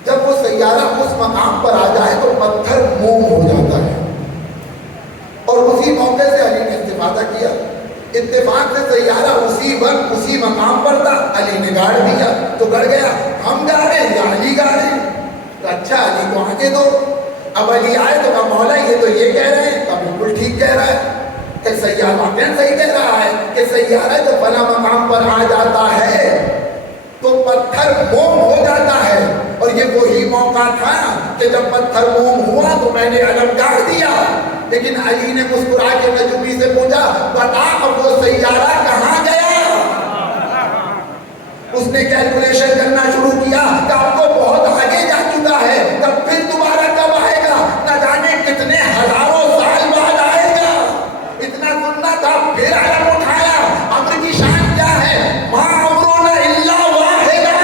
جب وہ سیارہ اس مقام پر آ جائے تو پتھر موم ہو جاتا ہے. اور اسی موقع سے علی نے استفادہ کیا. اتفاق سے سیارہ اسی وقت اسی مقام پر تھا، علی نے گاڑ دیا تو گڑ گیا. ہم گاڑے یا علی گاڑے؟ اچھا علی کو آگے دو. اب علی آئے تو کہا مولا یہ تو یہ کہہ رہے ہیں، کہا بالکل ٹھیک کہہ رہا ہے. کہ سیارہ واقعاً صحیح کہہ رہا ہے کہ سیارہ جو فلاں مقام پر آ جاتا ہے تو پتھر موم ہو جاتا ہے. اور یہ وہی موقع تھا کہ جب پتھر موم ہوا تو میں نے علم گاڑ دیا. لیکن علی نے مسکرا کے نجومی سے پوچھا بتا اب وہ سیارہ کہاں گیا؟ اس نے کیلکولیشن کرنا شروع کیا کہ اب تو بہت آگے جا چکا ہے، تب پھر دوبارہ کب آئے گا؟ نہ جانے کتنے ہزاروں سال بعد آئے گا. اتنا سننا تھا، پھر علم اٹھایا. امر کی شان کیا ہے؟ ما امرنا الا واحدا،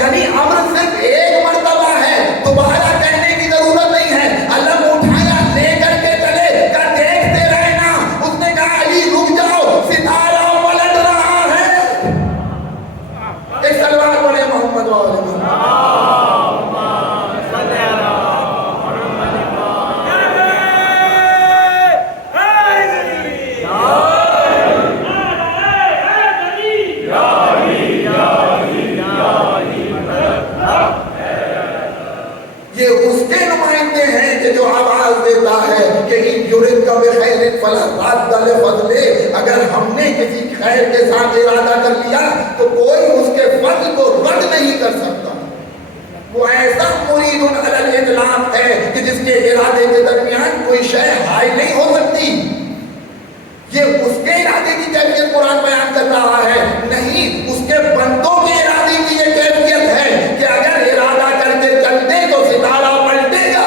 یعنی امر صرف ایک مرتبہ ہے، دوبارہ کہنے کی ضرورت نہیں ہے. علم اٹھایا، لے کر کے چلے، کہ دیکھتے رہنا. اس نے کہا علی رک جاؤ، ستارہ پلٹ رہا ہے. ایک سلوات پڑھے محمد والے جو آواز دیتا ہے کہ یورد کا بخیر فلا راد دل فضلے، اگر ہم نے کسی خیر کے ساتھ ارادہ کر لیا تو کوئی اس کے فضل کو رد نہیں کر سکتا. وہ ایسا مرید علی الاطلاق ہے کہ جس کے ارادے کے درمیان کوئی شے حائل نہیں ہو سکتی. یہ اس کے ارادے کی کیفیت قرآن بیان کر رہا ہے، نہیں اس کے بندوں کے ارادے کی یہ کیفیت ہے کہ اگر ارادہ کر کے چلتے تو ستارہ پلٹے گا.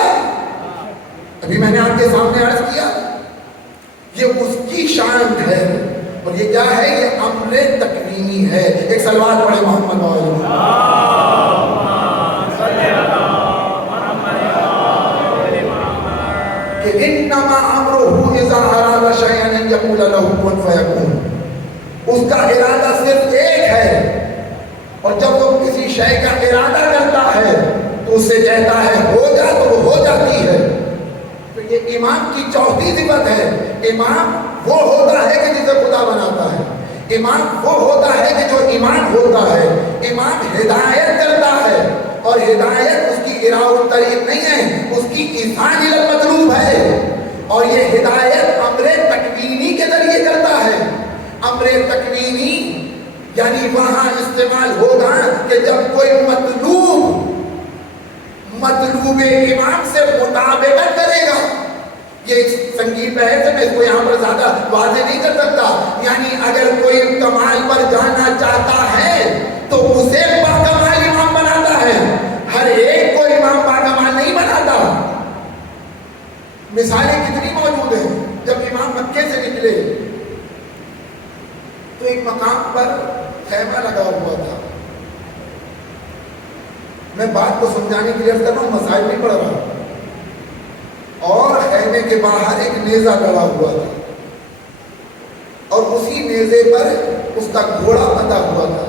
ابھی میں نے آپ کے سامنے عرض کیا یہ اس کی شان ہے. اور یہ کیا ہے؟ یہ امر تکوینی ہے. ایک سلوات پڑھے محمد کہ انما امرہ اذا اراد شیئا ان یقول له کن فیکون. اس کا ارادہ صرف ایک ہے، اور جب وہ کسی شے کا ارادہ کرتا ہے تو اس سے کہتا ہے ہو جا تو وہ ہو جاتی ہے. یہ امام کی چوتھی صفت ہے. امام وہ ہوتا ہے کہ جسے خدا بناتا ہے. امام وہ ہوتا ہے کہ جو ایمان ہوتا ہے. امام ہدایت کرتا ہے، اور ہدایت اس کی اراء الطریق نہیں ہے، اس کی اذعان الی المطلوب ہے. اور یہ ہدایت امر تکوینی کے ذریعے کرتا ہے. امر تکوینی یعنی وہاں استعمال ہوگا کہ جب کوئی مطلوب امام سے مطابقت کرے گا. یہ سنگین بحث ہے، میں اس کو یہاں پر زیادہ واضح نہیں کر سکتا. یعنی اگر کوئی کمال پر جانا چاہتا ہے تو اسے باکمال امام بناتا ہے، ہر ایک کو امام باکمال نہیں بناتا. مثالیں کتنی موجود ہیں. جب امام مکے سے نکلے تو ایک مقام پر خیمہ لگا ہوا تھا. میں بات کو سمجھانے کے لیے کر رہا ہوں، مسائل نہیں پڑھ رہا. اور خیمے کے باہر ایک نیزہ گڑا ہوا تھا. اور اسی نیزے پر اس کا گھوڑا بندھا ہوا تھا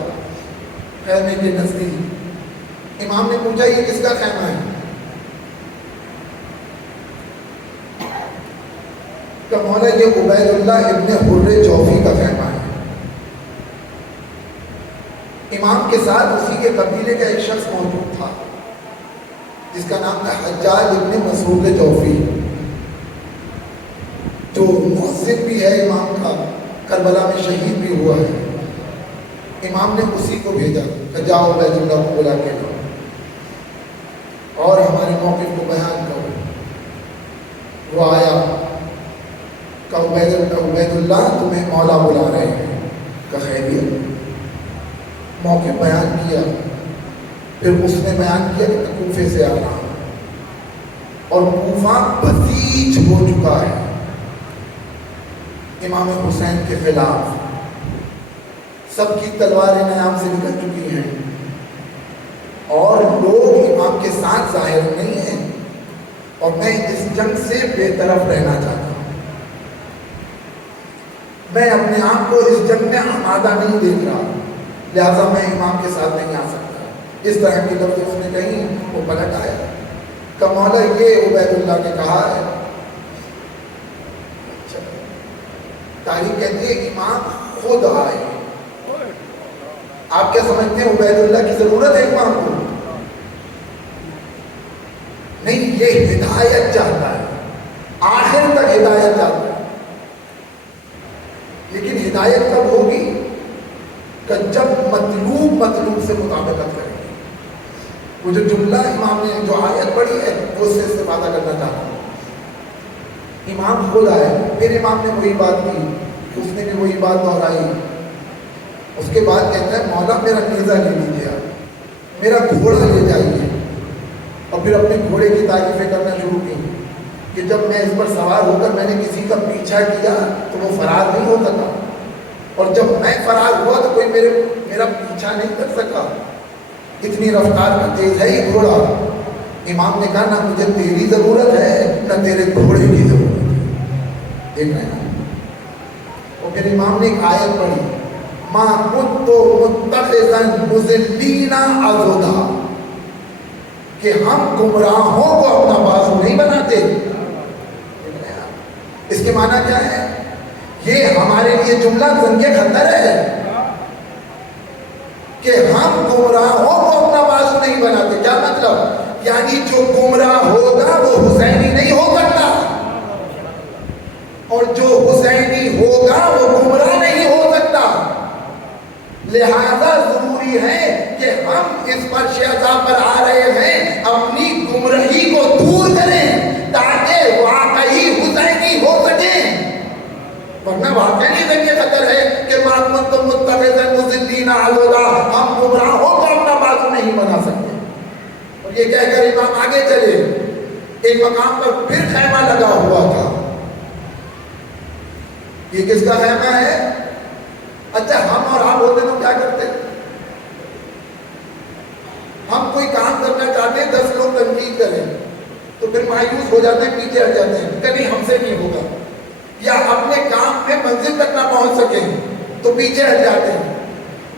خیمے کے نزدیک۔ امام نے پوچھا یہ کس کا خیمہ ہے؟ کہ مولا یہ عبید اللہ ابن حر جوفی کا خیمہ ہے۔ امام کے ساتھ اسی کے قبیلے کا ایک شخص موجود تھا جس کا نام تھا حجاج ابن مسعود جوفی، جو مؤذن بھی ہے امام کا، کربلا میں شہید بھی ہوا ہے۔ امام نے اسی کو بھیجا کہ جاؤ عبید اللہ کو بلا کے لاؤ اور ہمارے موقف کو بیان کرو۔ وہ آیا کہ عبید اللہ تمہیں مولا بلا رہے ہیں، کہ خیریت؟ موقف بیان کیا، پھر اس نے بیان کیا کہ میں کوفے سے آ رہا ہوں اور کوفہ بسیج ہو چکا ہے امام حسین کے خلاف، سب کی تلواریں نیام سے نکل چکی ہیں اور لوگ امام کے ساتھ ظاہر نہیں ہیں، اور میں اس جنگ سے بے طرف رہنا چاہتا ہوں۔ میں اپنے آپ کو اس جنگ میں آمادہ نہیں دیکھ رہا، لہذا میں امام کے ساتھ نہیں آ سکتا۔ اس طرح کی لفظ اس نے کہیں، وہ پلٹ آیا کہ مولا یہ عبید اللہ نے کہا ہے۔ تاریخ کہتی ہے امام خود آئے۔ آپ کیا سمجھتے ہیں عبید اللہ کی ضرورت ہے امام کو؟ نہیں، یہ ہدایت چاہتا ہے، آخر تک ہدایت چاہتا ہے، لیکن ہدایت کب ہوگی؟ کہ جب مطلوب سے مطابقت کرے گی۔ وہ جو جملہ امام نے جو آیت پڑھی ہے وہ اس سے استفادہ کرنا چاہتا ہوں۔ امام خود آئے، پھر امام نے وہی بات کی، اس نے بھی وہی بات دہرائی۔ اس کے بعد کہتا ہے مولا میرا نیزہ لے لیجیے، میرا گھوڑا لے جائیے، اور پھر اپنے گھوڑے کی تعریفیں کرنا شروع کی کہ جب میں اس پر سوار ہو کر میں نے کسی کا پیچھا کیا تو وہ فرار نہیں ہو سکا، اور جب میں فرار ہوا تو کوئی میرا پیچھا نہیں کر سکا، اتنی رفتار کا تیز ہے یہ گھوڑا۔ امام نے کہا نہ مجھے تیری ضرورت ہے نہ تیرے گھوڑے کی ضرورت ہے۔ دیکھ رہے ہیں؟ اور پھر امام نے ایک آیت پڑھی، ما كنت متخذا مضلین عضدا، کہ ہم گمراہوں کو اپنا بازو نہیں بناتے۔ اس کے معنی کیا ہے؟ یہ ہمارے لیے جملہ زنگ خطر ہے کہ ہم گمراہوں کو اپنا بازو نہیں بناتے۔ کیا مطلب؟ یعنی جو گمراہ ہوگا وہ حسینی نہیں ہو سکتا، اور جو حسینی ہوگا وہ گمراہ نہیں ہو سکتا۔ لہذا ضروری ہے کہ ہم اس فرش عذاب پر آ رہے ہیں اپنی گمراہی کو دور کریں تاکہ واقعی حسینی ہو سکیں، ورنہ واقعی زنگ خطر ہے کہ ما كنتم متخذا مضلین عضدا، ہم گمراہوں کو اپنا بازو نہیں بنا سکتے۔ اور یہ کہہ کر امام آگے چلے، ایک مقام پر پھر خیمہ لگا ہوا تھا۔ یہ کس کا خیمہ ہے؟ اچھا ہم اور آپ ہوتے تو کیا کرتے؟ ہم کوئی کام کرنا چاہتے ہیں، 10 لوگ تنقید کریں تو پھر مایوس ہو جاتے ہیں، پیچھے ہٹ جاتے ہیں کہ نہیں ہم سے نہیں ہوگا، یا اپنے کام میں منزل تک نہ پہنچ سکیں تو پیچھے ہٹ جاتے ہیں۔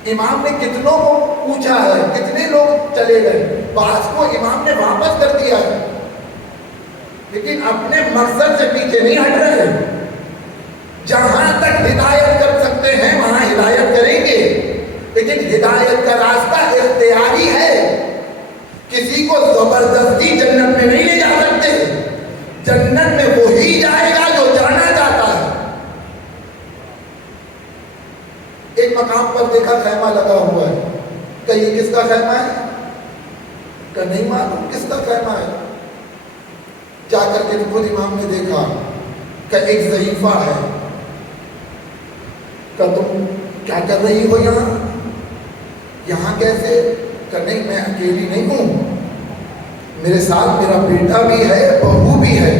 امام نے کتنوں کو پوچھا ہے، کتنے لوگ چلے گئے، بعض کو امام نے واپس کر دیا ہے، لیکن اپنے مقصد سے پیچھے نہیں ہٹ رہے۔ جہاں تک ہدایت کر سکتے ہیں وہاں ہدایت کریں گے، لیکن ہدایت کا راستہ اختیاری ہے، کسی کو زبردستی جنت میں نہیں لے جا سکتے۔ جنت میں وہی جائے گا جو جانا چاہتا ہے۔ ایک مقام پر دیکھا خیمہ لگا ہوا ہے، کہ یہ کس کا خیمہ ہے؟ کہ نہیں معلوم کس کا خیمہ ہے۔ جا کر کے خود امام نے دیکھا کہ ایک ضعیفہ ہے، کہ تم کیا کر رہی ہو یہاں کیسے؟ کہ نہیں میں اکیلی نہیں ہوں، میرے ساتھ میرا بیٹا بھی ہے، بہو بھی ہے۔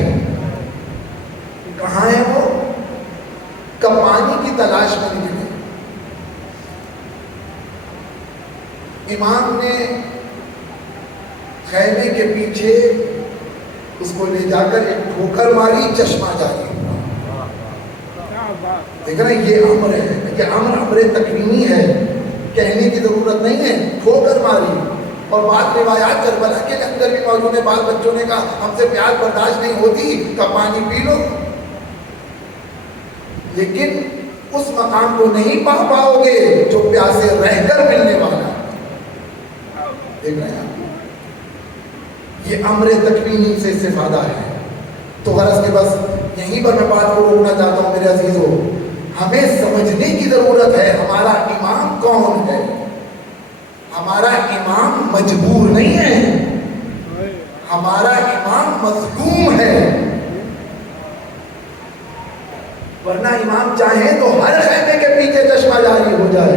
کہاں ہے وہ؟ کہ پانی کی تلاش میں نکلے۔ امام نے خیمے کے پیچھے اس کو لے جا کر ایک ٹھوکر ماری، چشمہ جاری ہوا۔ دیکھ رہے ہیں یہ امر ہے، یہ امر تکوینی ہے، کہنے کی ضرورت نہیں ہے، ٹھوکر ماری. اور بات روایات کربلا کے اندر بھی موجود ہے، بعض بچوں نے کہا ہم سے پیاس برداشت نہیں ہوتی تو پانی پی لو، لیکن اس مقام کو نہیں پا پاؤ گے جو پیاسے رہ کر ملنے والا. دیکھ رہے ہیں یہ امر تکوینی سے استفادہ ہے. تو غرض کے بس یہیں پر میں بات کو روکنا چاہتا ہوں میرے عزیزو. ہمیں سمجھنے کی ضرورت ہے ہمارا امام کون ہے. ہمارا امام مجبور نہیں ہے، ہمارا امام مظلوم ہے. ورنہ امام چاہے تو ہر خیمے کے پیچھے چشمہ جاری ہو جائے،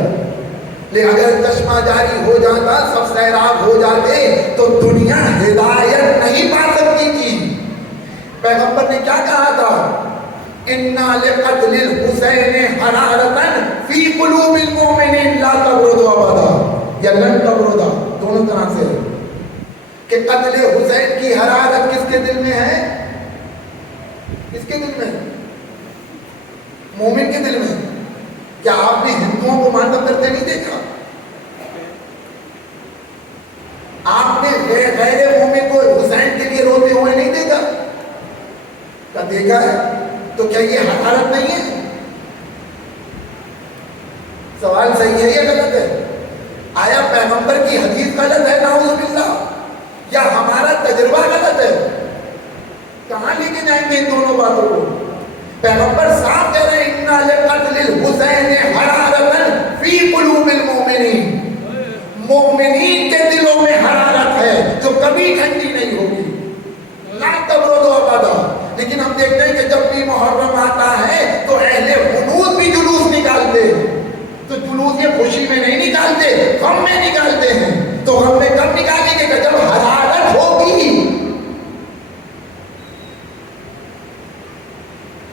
لیکن اگر چشمہ جاری ہو جاتا، سب سیراب ہو جاتے تو دنیا ہدایت نہیں پا سکتی تھی. پیغمبر نے کیا کہا تھا؟ اِنَّا لِقَتْلِ الْحُسَيْنِ حَرَارَةً فِي قُلُوبِ الْمُؤْمِنِينَ لَا تَبْرُدُ أَبَدًا یا لن تبردا، دونوں طرح سے ہے کہ قتل حسین کی حرارت کس کے دل میں ہے؟ کس کے دل میں؟ مومن کے دل میں. کیا آپ نے ہندوؤں کو ماتم کرتے نہیں دیکھا؟ آپ نے غیر مومن کو حسین کے لیے روتے ہوئے نہیں دیکھا؟ کیا دیکھا ہے؟ تو کیا یہ حرارت نہیں ہے؟ سوال صحیح ہے یا غلط ہے؟ آیا پیغمبر کی حدیث غلط ہے نعوذ باللہ، یا ہمارا تجربہ غلط ہے؟ کہاں لے کے جائیں گے ان دونوں باتوں کو؟ پیغمبر صاحب کہہ رہے ہیں اِنَّا لِقَتْلِ الْحُسَيْنِ حَرَارَةً فِي قُلُوبِ الْمُؤْمِنِينَ. مومنین کے دلوں میں حرارت ہے جو کبھی ٹھنڈی نہیں ہوگی. لا تبرد ابدا. لیکن ہم دیکھتے ہیں کہ جب بھی محرم آتا ہے تو اہل حدود بھی جلوس نکالتے ہیں. تو جلوس یہ خوشی میں نہیں نکالتے، غم میں نکالتے ہیں. تو غم میں کب نکالیں گے کہ جب حرارت ہوگی.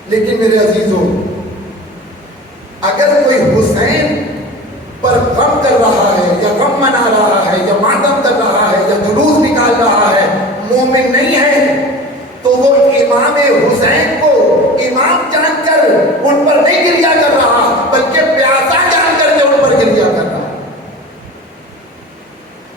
لیکن میرے عزیزوں، اگر کوئی حسین پر غم کر رہا ہے یا غم منا رہا ہے یا ماتم کر رہا ہے یا جلوس نکال رہا ہے، مومن نہیں ہے، تو وہ امام حسین کو امام جان کر ان پر نہیں گریا کر رہا، بلکہ پیاسا جان کر کے ان پر گریا کر رہا،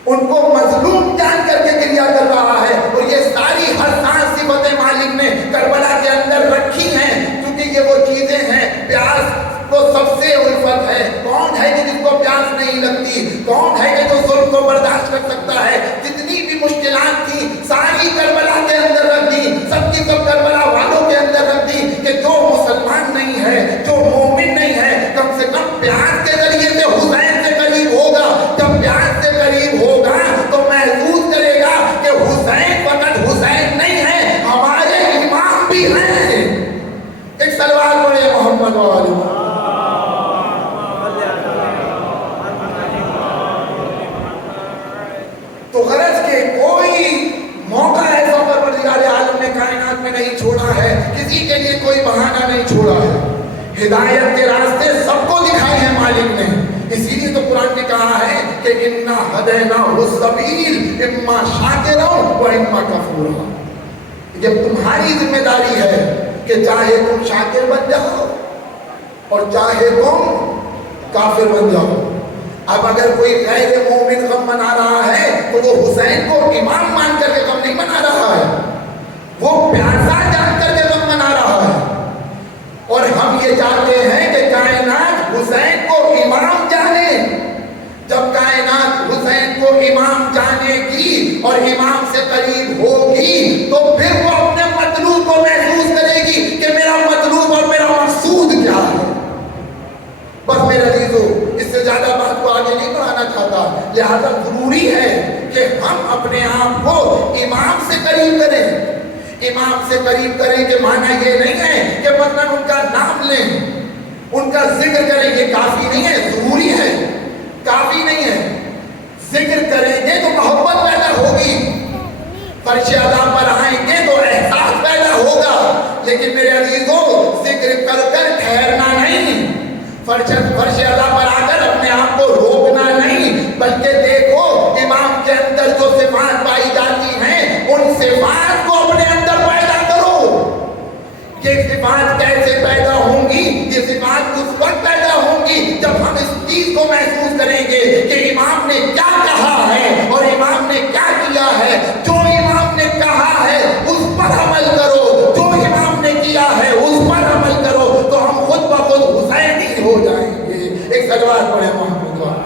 ان کو مظلوم جان کر کے گریا کر رہا ہے. اور یہ ساری حساس صفتیں مالک نے کربلا کے اندر رکھی ہیں، کیونکہ یہ وہ چیزیں ہیں. پیاس کو سب سے الفت ہے. کون ہے کہ جس کو پیاس نہیں لگتی؟ کون ہے کہ جو ظلم کو برداشت کر سکتا ہے؟ جتنی بھی مشکلات تھی ساری کربلا کے اندر رکھ دی، سب کی سب کربلا والوں کے اندر رکھ دی کہ جو مسلمان نہیں ہے، جو مومن نہیں ہے، کم سے کم پیاس کے ذریعے سے حسین سے قریب ہوگا. جب پیاس سے قریب ہوگا تو محسوس کرے گا کہ حسین فقط حسین نہیں ہے، ہمارے امام بھی ہیں. ایک سلوات پڑھے محمد والی. تو غرض کے کوئی موقع ایسا پروردگار عالم نے کائنات میں نہیں چھوڑا ہے، کسی کے لیے کوئی بہانہ نہیں چھوڑا ہے. ہدایت کے راستے سب کو دکھائے ہیں مالک نے. اسی لیے تو قرآن نے کہا ہے کہ اِنَّا هَدَيْنَاهُ السَّبِيلَ إِمَّا شَاكِرًا وَإِمَّا كَفُورًا. یہ تمہاری ذمہ داری ہے کہ چاہے تم شاکر بن جاؤ اور چاہے تم کافر بن جاؤ. اب اگر کوئی غیر مومن غم منا رہا ہے تو وہ حسین کو امام مان کر کے غم نہیں منا رہا ہے، وہ پیاسا جان کر کے غم منا رہا ہے. اور ہم یہ چاہتے ہیں کہ کائنات حسین کو امام جانے. جب کائنات حسین کو امام جانے گی اور امام سے قریب ہوگی تو پھر وہ اپنے مطلوب کو محسوس کرے گی کہ میرا مطلوب اور میرا مقصود کیا ہے. بس میرے عزیزو، اس سے زیادہ بات کو آگے نہیں بڑھانا چاہتا. لہذا ضروری ہے کہ ہم اپنے آپ کو امام سے قریب کریں. امام سے قریب کریں کہ معنی یہ نہیں ہے کہ مثلا ان کا نام لیں، ان کا ذکر کریں. یہ کافی نہیں ہے، ضروری ہے، کافی نہیں ہے. ذکر کریں گے تو محبت پیدا ہوگی، فرش اعلیٰ پر آئیں گے تو احساس پیدا ہوگا. لیکن میرے عزیزوں، ذکر کر کر ٹھہرنا نہیں، فرش اعلیٰ پر آ کر اپنے آپ کو روکنا نہیں، بلکہ دیکھو امام کے اندر جو صفات پائی جاتی ہیں ان صفات کو اپنے اندر پیدا کرو. یہ صفات کیسے پیدا ہوں گی؟ یہ کو محسوس کریں گے کہ امام نے کیا کہا ہے اور امام نے کیا کیا ہے. جو امام نے کہا ہے اس پر عمل کرو, جو امام نے کیا ہے اس پر عمل کرو, تو ہم خود بخود حسینی ہو جائیں گے. ایک صلوات پڑھے محمود والا.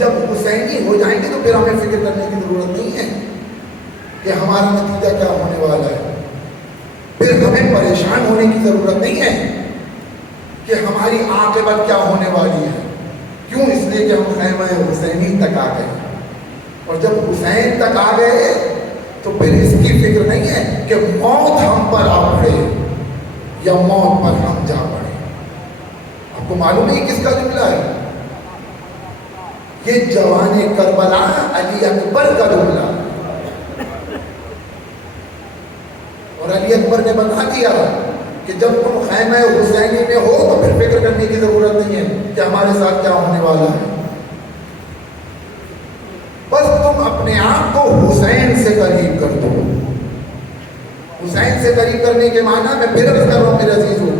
جب حسینی ہو جائیں گے تو پھر ہمیں فکر کرنے کی ضرورت نہیں ہے کہ ہمارا نتیجہ کیا ہونے والا ہے. پھر ہمیں پریشان ہونے کی ضرورت نہیں ہے کہ ہماری عاقبت کیا ہونے والی ہے. کیوں؟ اس لیے کہ ہم خیمہ حسینی تک آ گئے, اور جب حسین تک آ گئے تو پھر اس کی فکر نہیں ہے کہ موت ہم پر آ پڑے یا موت پر ہم جا پڑے. آپ کو معلوم ہے کس کا جملہ ہے؟ یہ جوان کربلا علی اکبر کا جملہ. اور علی اکبر نے بتا دیا کہ جب تم خیمہ حسینی میں ہو تو پھر فکر کرنے کی ضرورت نہیں ہے کہ ہمارے ساتھ کیا ہونے والا ہے. بس تم اپنے آپ کو حسین سے قریب کر دو. حسین سے قریب کرنے کے معنی میں پھر عرض کر رہا ہوں میرے عزیزو,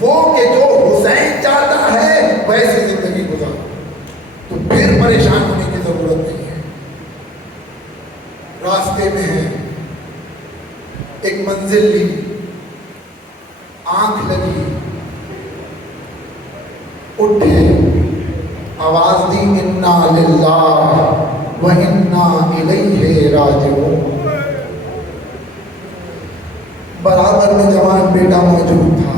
وہ کہ جو حسین چاہتا ہے ویسی زندگی گزارو, تو پھر پریشان ہونے کی ضرورت نہیں ہے. راستے میں ہے, ایک منزل لی, آنکھ لگی, اٹھے, آواز دی انا للہ و انا الیہ راجعون. برابر میں جوان بیٹا موجود تھا.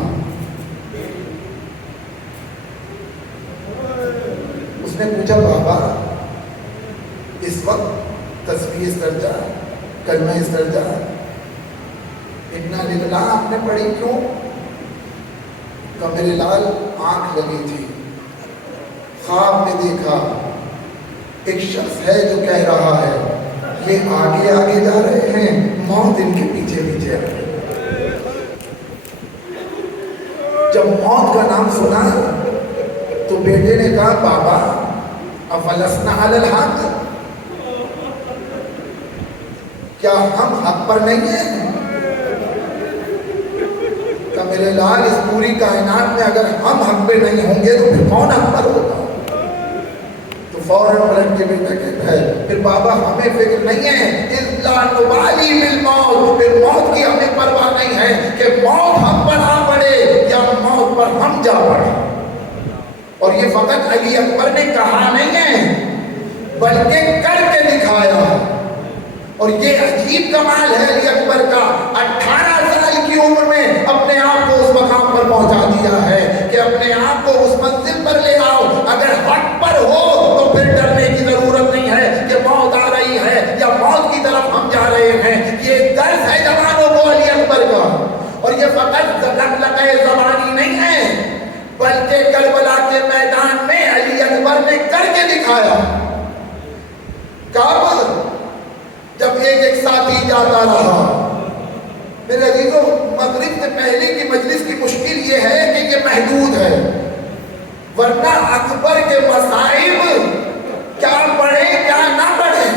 اس نے پوچھا بابا اس وقت تسبیح استرجا, کلمہ استرجا, انا للہ آپ نے پڑھی کیوں؟ کہ میرے لال آنکھ لگی تھی, خواب میں دیکھا ایک شخص ہے جو کہہ رہا ہے یہ آگے آگے جا رہے ہیں, موت ان کے پیچھے پیچھے آ رہے ہیں. جب موت کا نام سنا تو بیٹے نے کہا بابا افلسنا علی الحق, کیا ہم حق پر نہیں ہیں؟ کہ میرے لال اس پوری کائنات میں اگر ہم حق پہ نہیں ہوں گے تو پھر کون حق پر ہوگا؟ تو فوراً پلٹ کے بیٹا کہتا ہے پھر بابا ہمیں فکر نہیں ہے, الا نبالی بالموت, پھر موت کی ہمیں پرواہ نہیں ہے کہ موت ہم پر آ پڑے یا موت پر ہم جا پڑے. اور یہ فقط علی اکبر نے کہا نہیں ہے بلکہ کر کے دکھایا. اور یہ عجیب کمال ہے علی اکبر کا, 18 سال کی عمر میں اپنے آپ کو اس مقام پر پہنچا دیا ہے کہ اپنے آپ کو اس منزل پر لے آؤ. اگر حق پر ہو تو پھر ڈرنے کی ضرورت نہیں ہے کہ موت آ رہی ہے یا موت کی طرف ہم جا رہے ہیں. یہ درس ہے جوانوں کو علی اکبر کا, اور یہ فقط لقلقہ زبانی نہیں ہے بلکہ کربلا کے میدان میں علی اکبر نے کر کے دکھایا. کعبہ جب ایک ایک ساتھی جاتا رہا, میرے عزیزوں مغرب سے پہلے کی مجلس کی مشکل یہ ہے کہ یہ محدود ہے, ورنہ اکبر کے مصائب کیا پڑھیں کیا نہ پڑھیں.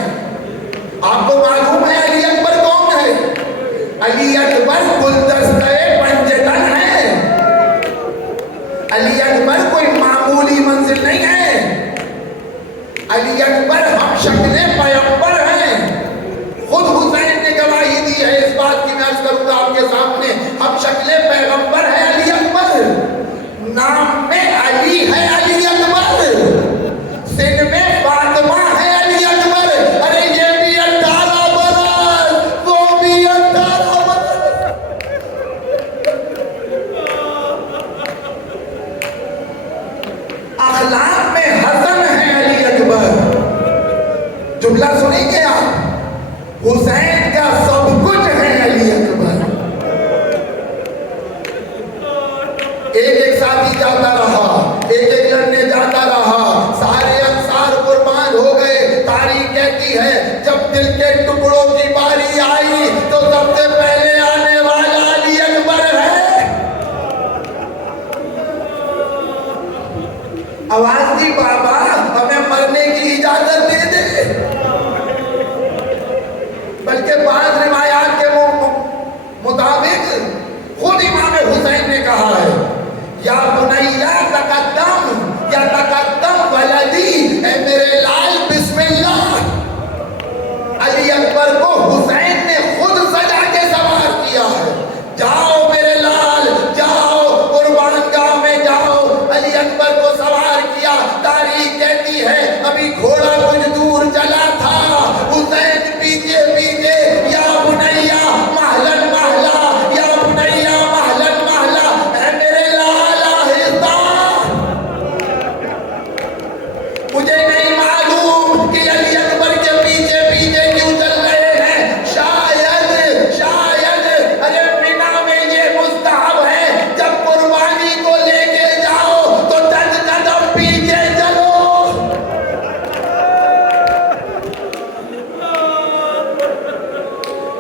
آپ کو معلوم ہے علی اکبر کون ہے؟ علی اکبر گلدستہ پنجتن ہے. علی اکبر کوئی معمولی منزل نہیں ہے. علی اکبر ہم شکل پیغمبر ہیں. خود حسین نے گواہی دی ہے اس بات کی, میں عرض کروں گا آپ کے سامنے, ہم شکل پیغمبر ہے علی اکبر. نام میں علی ہے علی اکبر, سن میں فاطمہ ہے علی اکبر. ارے یہ بھی 18 برس, وہ بھی 18 برس. اخلاق میں حسن ہے علی اکبر. جملہ سنیں گے آپ, حسین کا سب کچھ ہے علی اکبر. ایک ایک ساتھی جاتا رہا, ایک ایک لڑنے جاتا رہا, سارے انصار قربان ہو گئے. تاریخ کہتی ہے جب دل کے ٹکڑوں کی باری آئی تو سب سے پہلے آنے والا علی اکبر ہے. بلکہ بعض روایات کے مطابق خود امام حسین نے کہا ہے یا بنیا تقدم یا تقدم ولدی، اے میرے لال بسم اللہ۔ علی اکبر کو حسین نے خود سجا کے سوار کیا ہے، جاؤ میرے لال جاؤ قربان گاہ میں جاؤ۔ علی اکبر کو سوار کیا، تاریخ کہتی ہے ابھی گھوڑا کچھ دور چلا تھا، حسین پیچھے پیچھے یا بنیا محلن محلہ یا بنیا محلن محلہ، اے میرے لال آہستہ۔ مجھے نہیں معلوم کہ علی اکبر کے پیچھے پیچھے کیوں چل رہے ہیں، شاید ارے مینا میں یہ مستحب ہے جب قربانی کو لے کے جاؤ تو چند قدم پیچھے چلو۔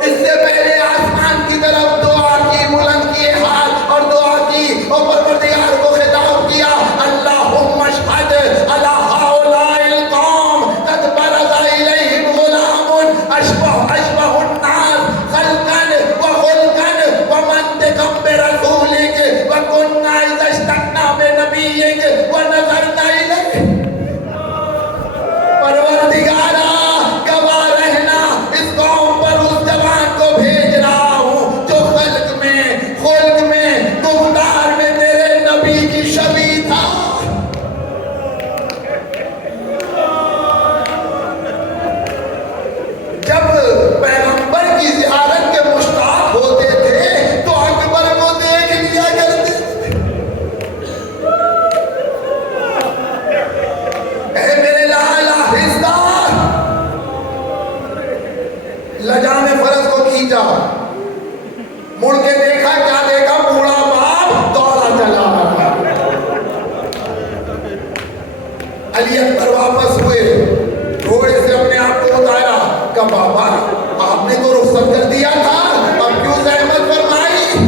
اس سے پہلے آسمان کی طرف دعا کی، بلند کیے ہاتھ اور دعا کی اور پروردگار کو خطاب کیا، اللہم اشہد علی ہؤلاء القوم قد برز الیہم غلام اشبہ الناس خلقا وخلقا ومنطقا برسولک وکنا اذا اشتقنا بنبیک ونظرنا الیہ۔ پروردگارا گواہ رہنا، اس قوم پر اس جوان کو بھیج رہا ہوں جو خلق میں گفتار میں تیرے نبی کی شبیہ تھا۔ جب پیغمبر کی زیارت کے مشتاق ہوتے تھے تو اکبر کو دیکھ لیا کرتے تھے۔ اے میرے لال آہستہ، لجام فرض کو کھینچا، مڑ کے دیکھا، کیا دیکھا؟ بوڑھا باپ دوڑا چلا رہا۔ علی اکبر واپس ہوئے، گھوڑے سے اپنے آپ کو اتارا، کہا بابا آپ نے تو رخصت کر دیا تھا، اب کیوں زحمت فرمائی؟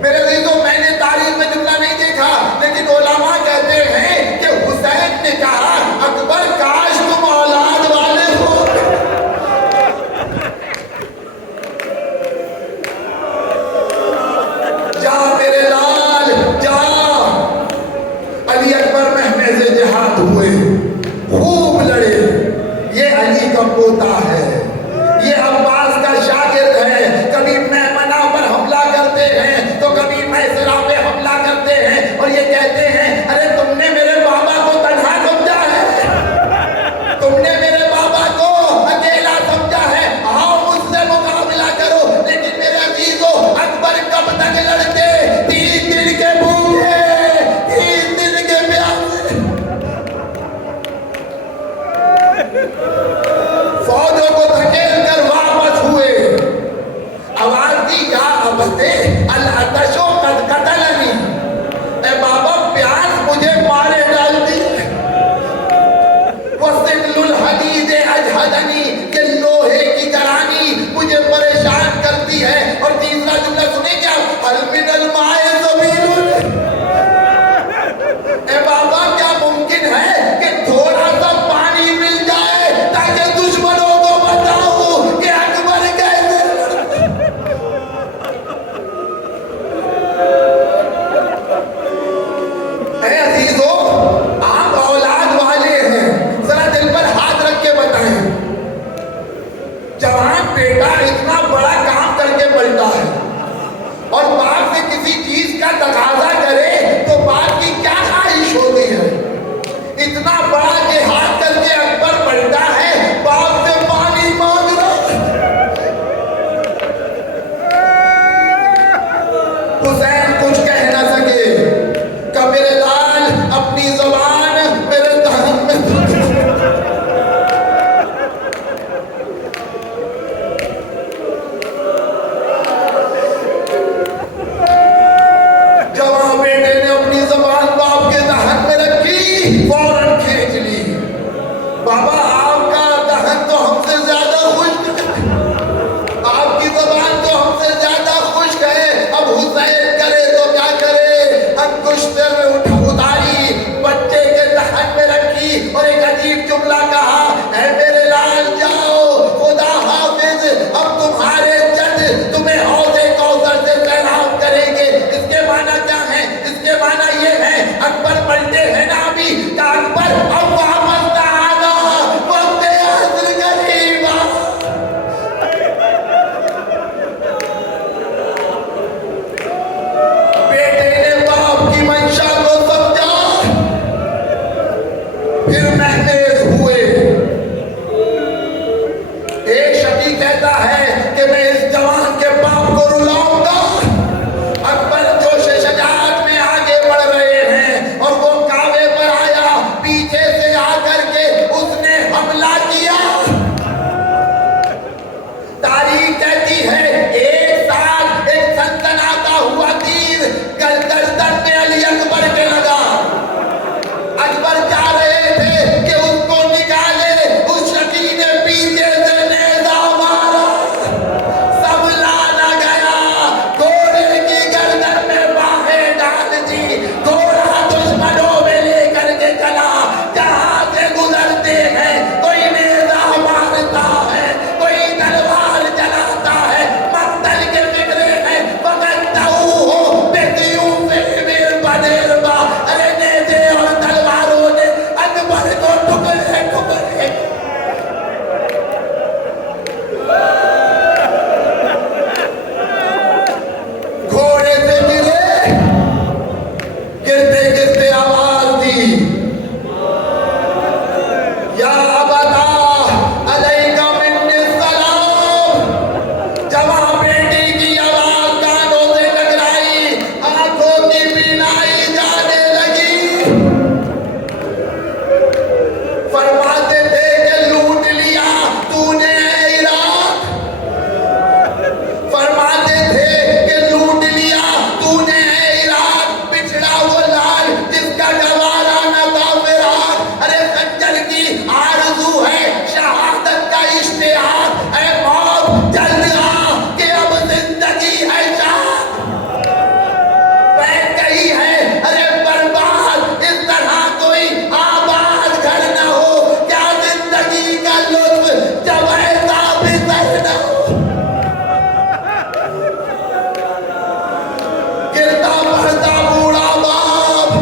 میرے عزیزوں، میں نے تاریخ میں جملہ نہیں دیکھا، لیکن علماء کہتے ہیں کہ حسین نے کہا اکبر کاش تم اولاد والے ہو۔ جا میرے لال جا۔ علی اکبر مہنے سے جہاد ہوئے، خوب لڑے۔ یہ علی کا پوتا ہے، یہ عباس کا شاگرد ہے، کبھی میمنہ پر حملہ کرتے ہیں تو کبھی میسرہ پہ حملہ کرتے ہیں، اور یہ کہتے ہیں ارے تم نے میرے بابا کو تنہا سمجھا ہے، تم نے میرے بابا کو اکیلا سمجھا ہے، آؤ مجھ سے مقابلہ کرو۔ لیکن میرے عزیزوں، اکبر کب تک لڑتے؟ 3 دن کے بھوکے، 3 دن کے پیاسے، فوجوں کو دھکیل کر واپس ہوئے۔ آواز دی یا ابتے العطش قد قتلنی، اے بابا پیاس مجھے مارے ڈال دی۔ وَسِقْلُ الْحَدِيدِ أَجْهَدَنِي، کہ لوہے کی گرانی مجھے پریشان کرتی ہے۔ اور تیسرا جملہ سنیں کیا؟ هَلْ مِنَ الْمَاءِ سَبِيلٌ، اے بابا کیا ممکن ہے کہ تھوڑا سا پانی مل جائے تاکہ دشمنوں کو بتاؤں کہ اکبر کیسے لڑتے۔ اے عزیزو، آپ اولاد والے ہیں، ذرا دل پر ہاتھ رکھ کے بتائیں، جوان بیٹا اتنا بڑا کام کر کے پلٹا ہے اور باپ سے کسی چیز کا تقاضا کرے تو باپ کی کیا خواہش ہوتی ہے؟ اتنا بڑا جہاد کر کے اکبر پلٹا ہے، باپ سے پانی مانگ رہا ہے۔ حسین کچھ کہہ نہ سکے کہ میرے لال اپنی زبان میرے دہن میں کہتا ہے کہ میں اس جوان کے باپ کو رلاؤں گا۔ اکبر جوش شجاعت میں آگے بڑھ رہے ہیں اور وہ کعبے پر آیا، پیچھے سے آ کر کے اس نے حملہ کیا۔ تاریخ کہتی ہے ایک ساتھ ایک سنسناتا ہوا تیر گردن میں علی اکبر کے لگا۔ اکبر جا رہے تھے کہ اس کو نکالے، اس شکی نے پیچھے سے نیزہ مارا، سنبھلا نہ گیا، گھوڑے کی گردن میں باہیں ڈال دی، گھوڑا دشمنوں میں لے کر کے چلا۔ جہاں سے گزرتے ہیں کوئی نیزہ مارتا ہے، کوئی تلوار چلاتا ہے، مقتل کے فکرے ہیں، فقدتہو بسیوفہم البنیربا۔ ارے نیزے اور تلواروں نے اکبر کو ٹکڑے ٹکڑے گھوڑے سے گرے، گرتے گرتے آواز دی، یا ابتا علیک منی السلام۔ جوان بیٹی کی آواز کانوں سے ٹکرائی، آنکھوں کی بینائی جانے لگی۔ فرماتے تھے کہ لوٹ لیا تو نے اے عراق، فرماتے تھے کہ لوٹ لیا تو نے اے عراق، بچھڑا وہ لال جس کا گوارا نہ تھا فراق۔ ارے خنجر کی آرزو ہے، شہادت کا اشتہار، اے موت جلد آ کہ اب زندگی ہے شاد۔ بیٹھ گئی ہے ارے برباد، اس طرح کوئی آباد گھر نہ ہو، کیا زندگی کا لطف جب ایسا بسر نہ ہو۔ گرتا پڑتا بوڑھا باپ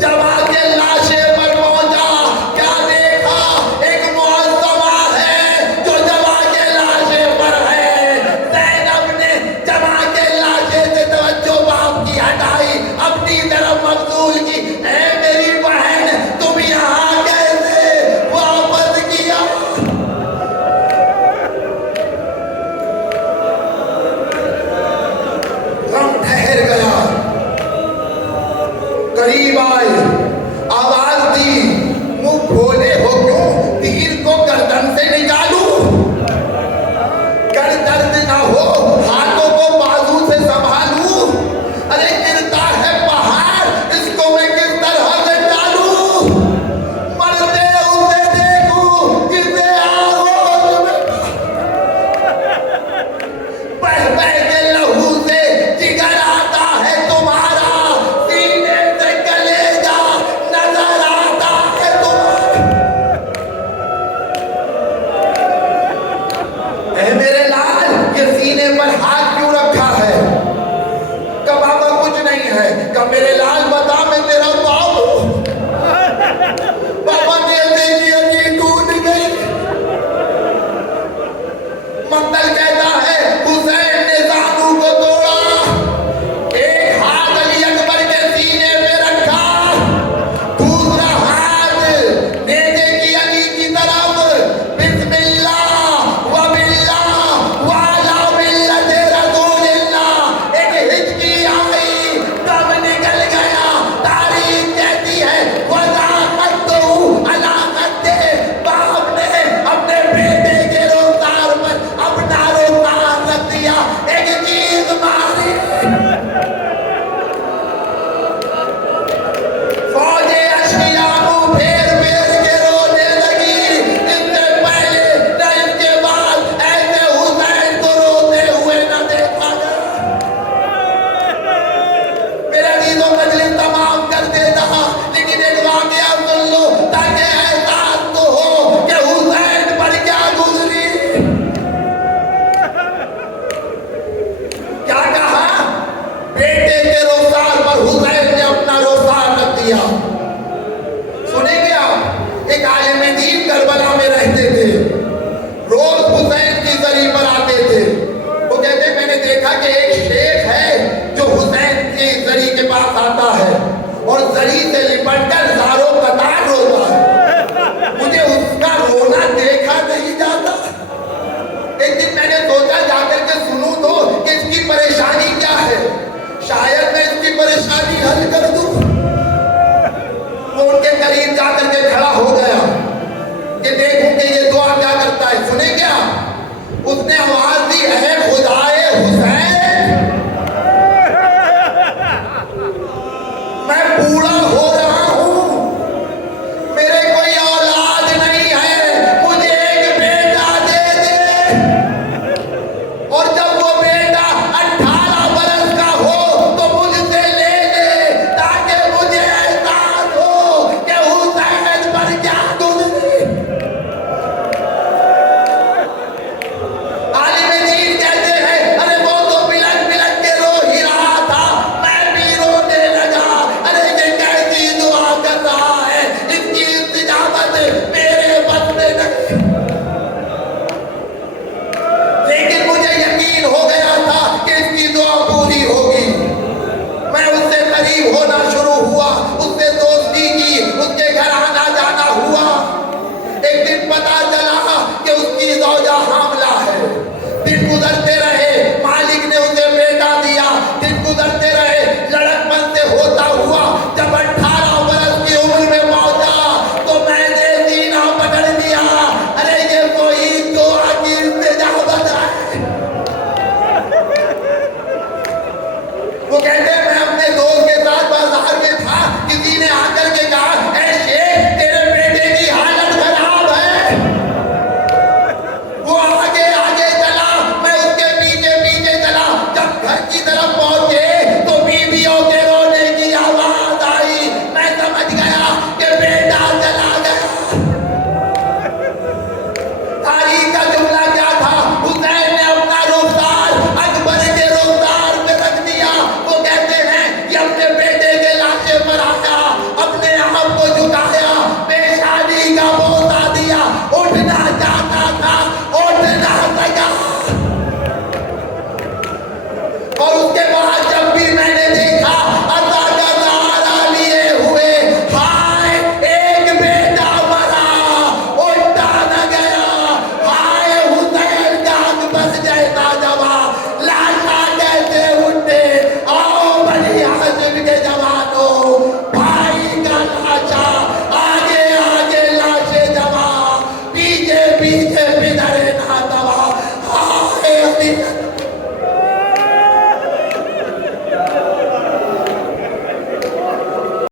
جوان کے لاشے پر پہنچا، کیا دیکھا ایک معظمہ ہے جو جوان کے لاشے پر ہے۔ زینب نے جوان کے لاشے سے توجہ باپ کی ہٹائی، اپنی طرف مبذول کی، اے میری بہن تم یہاں کیسے واپس کیا؟ غم ٹھہر گیا، قریب آئے، آواز دی، منہ کھولے ہو کیوں؟ تیر کو گردن سے نکالوں، گر درد نہ ہو، ہاتھوں کو بازو سے سنبھالوں۔ ارے گرتا ہے پہاڑ، اس کو میں کس طرح سے ڈالوں؟ مرتے اسے دیکھوں جسے آغوش میں بہہ بہہ کے لہو سے جگر آتا ہے تمہارا، سینے سے کلیجہ نظر آتا ہے تمہارا۔ اے میرے لال، یہ سینے پر ہاتھ کیوں رکھا ہے؟ کہ بابا کچھ نہیں ہے، کہ میرے لال بتا میں تیرا باپ ہوں۔ بابا نیزے کی ہڈی ٹوٹ گئی۔ مقتل کہتا ہے حسین نے زانو کو توڑا، ایک ہاتھ علی اکبر کے سینے پہ رکھا، دوسرا ہاتھ نیزے کی علی کی طرف، بسم اللہ و باللہ شاید میں اس کی پریشانی حل کر دوں۔ وہ ان کے قریب جا کر کے کھڑا ہو گیا کہ دیکھوں کہ یہ دعا کیا کرتا ہے۔ سنیں کیا؟ اس نے آواز دی، اے خدائے حسین، میں بوڑھا ہو رہا ہوں، میرے کوئی اولاد نہیں ہے، مجھے ایک بیٹا دے دے، اور جب وہ بیٹا 18 برس کا ہو تو مجھ سے لے لے، تاکہ مجھے احساس ہو کہ حسین پر کیا گزری۔ عالم دین کہتے ہیں ارے وہ تو بلک بلک کے رو ہی رہا تھا، میں بھی رونے لگا، ارے یہ کیسی دعا کر رہا ہے، اس کی استجابت میرے بس میں نہیں۔ لیکن مجھے یقین ہو گیا تھا کہ اس کی دعا پوری ہوگی۔ میں اس سے قریب ہونا شروع ہوا، اس سے دوستی کی، اس کے گھر آنا جانا ہوا۔ ایک دن پتا چلا کہ اس کی زوجہ حاملہ ہے۔ دن گزرتے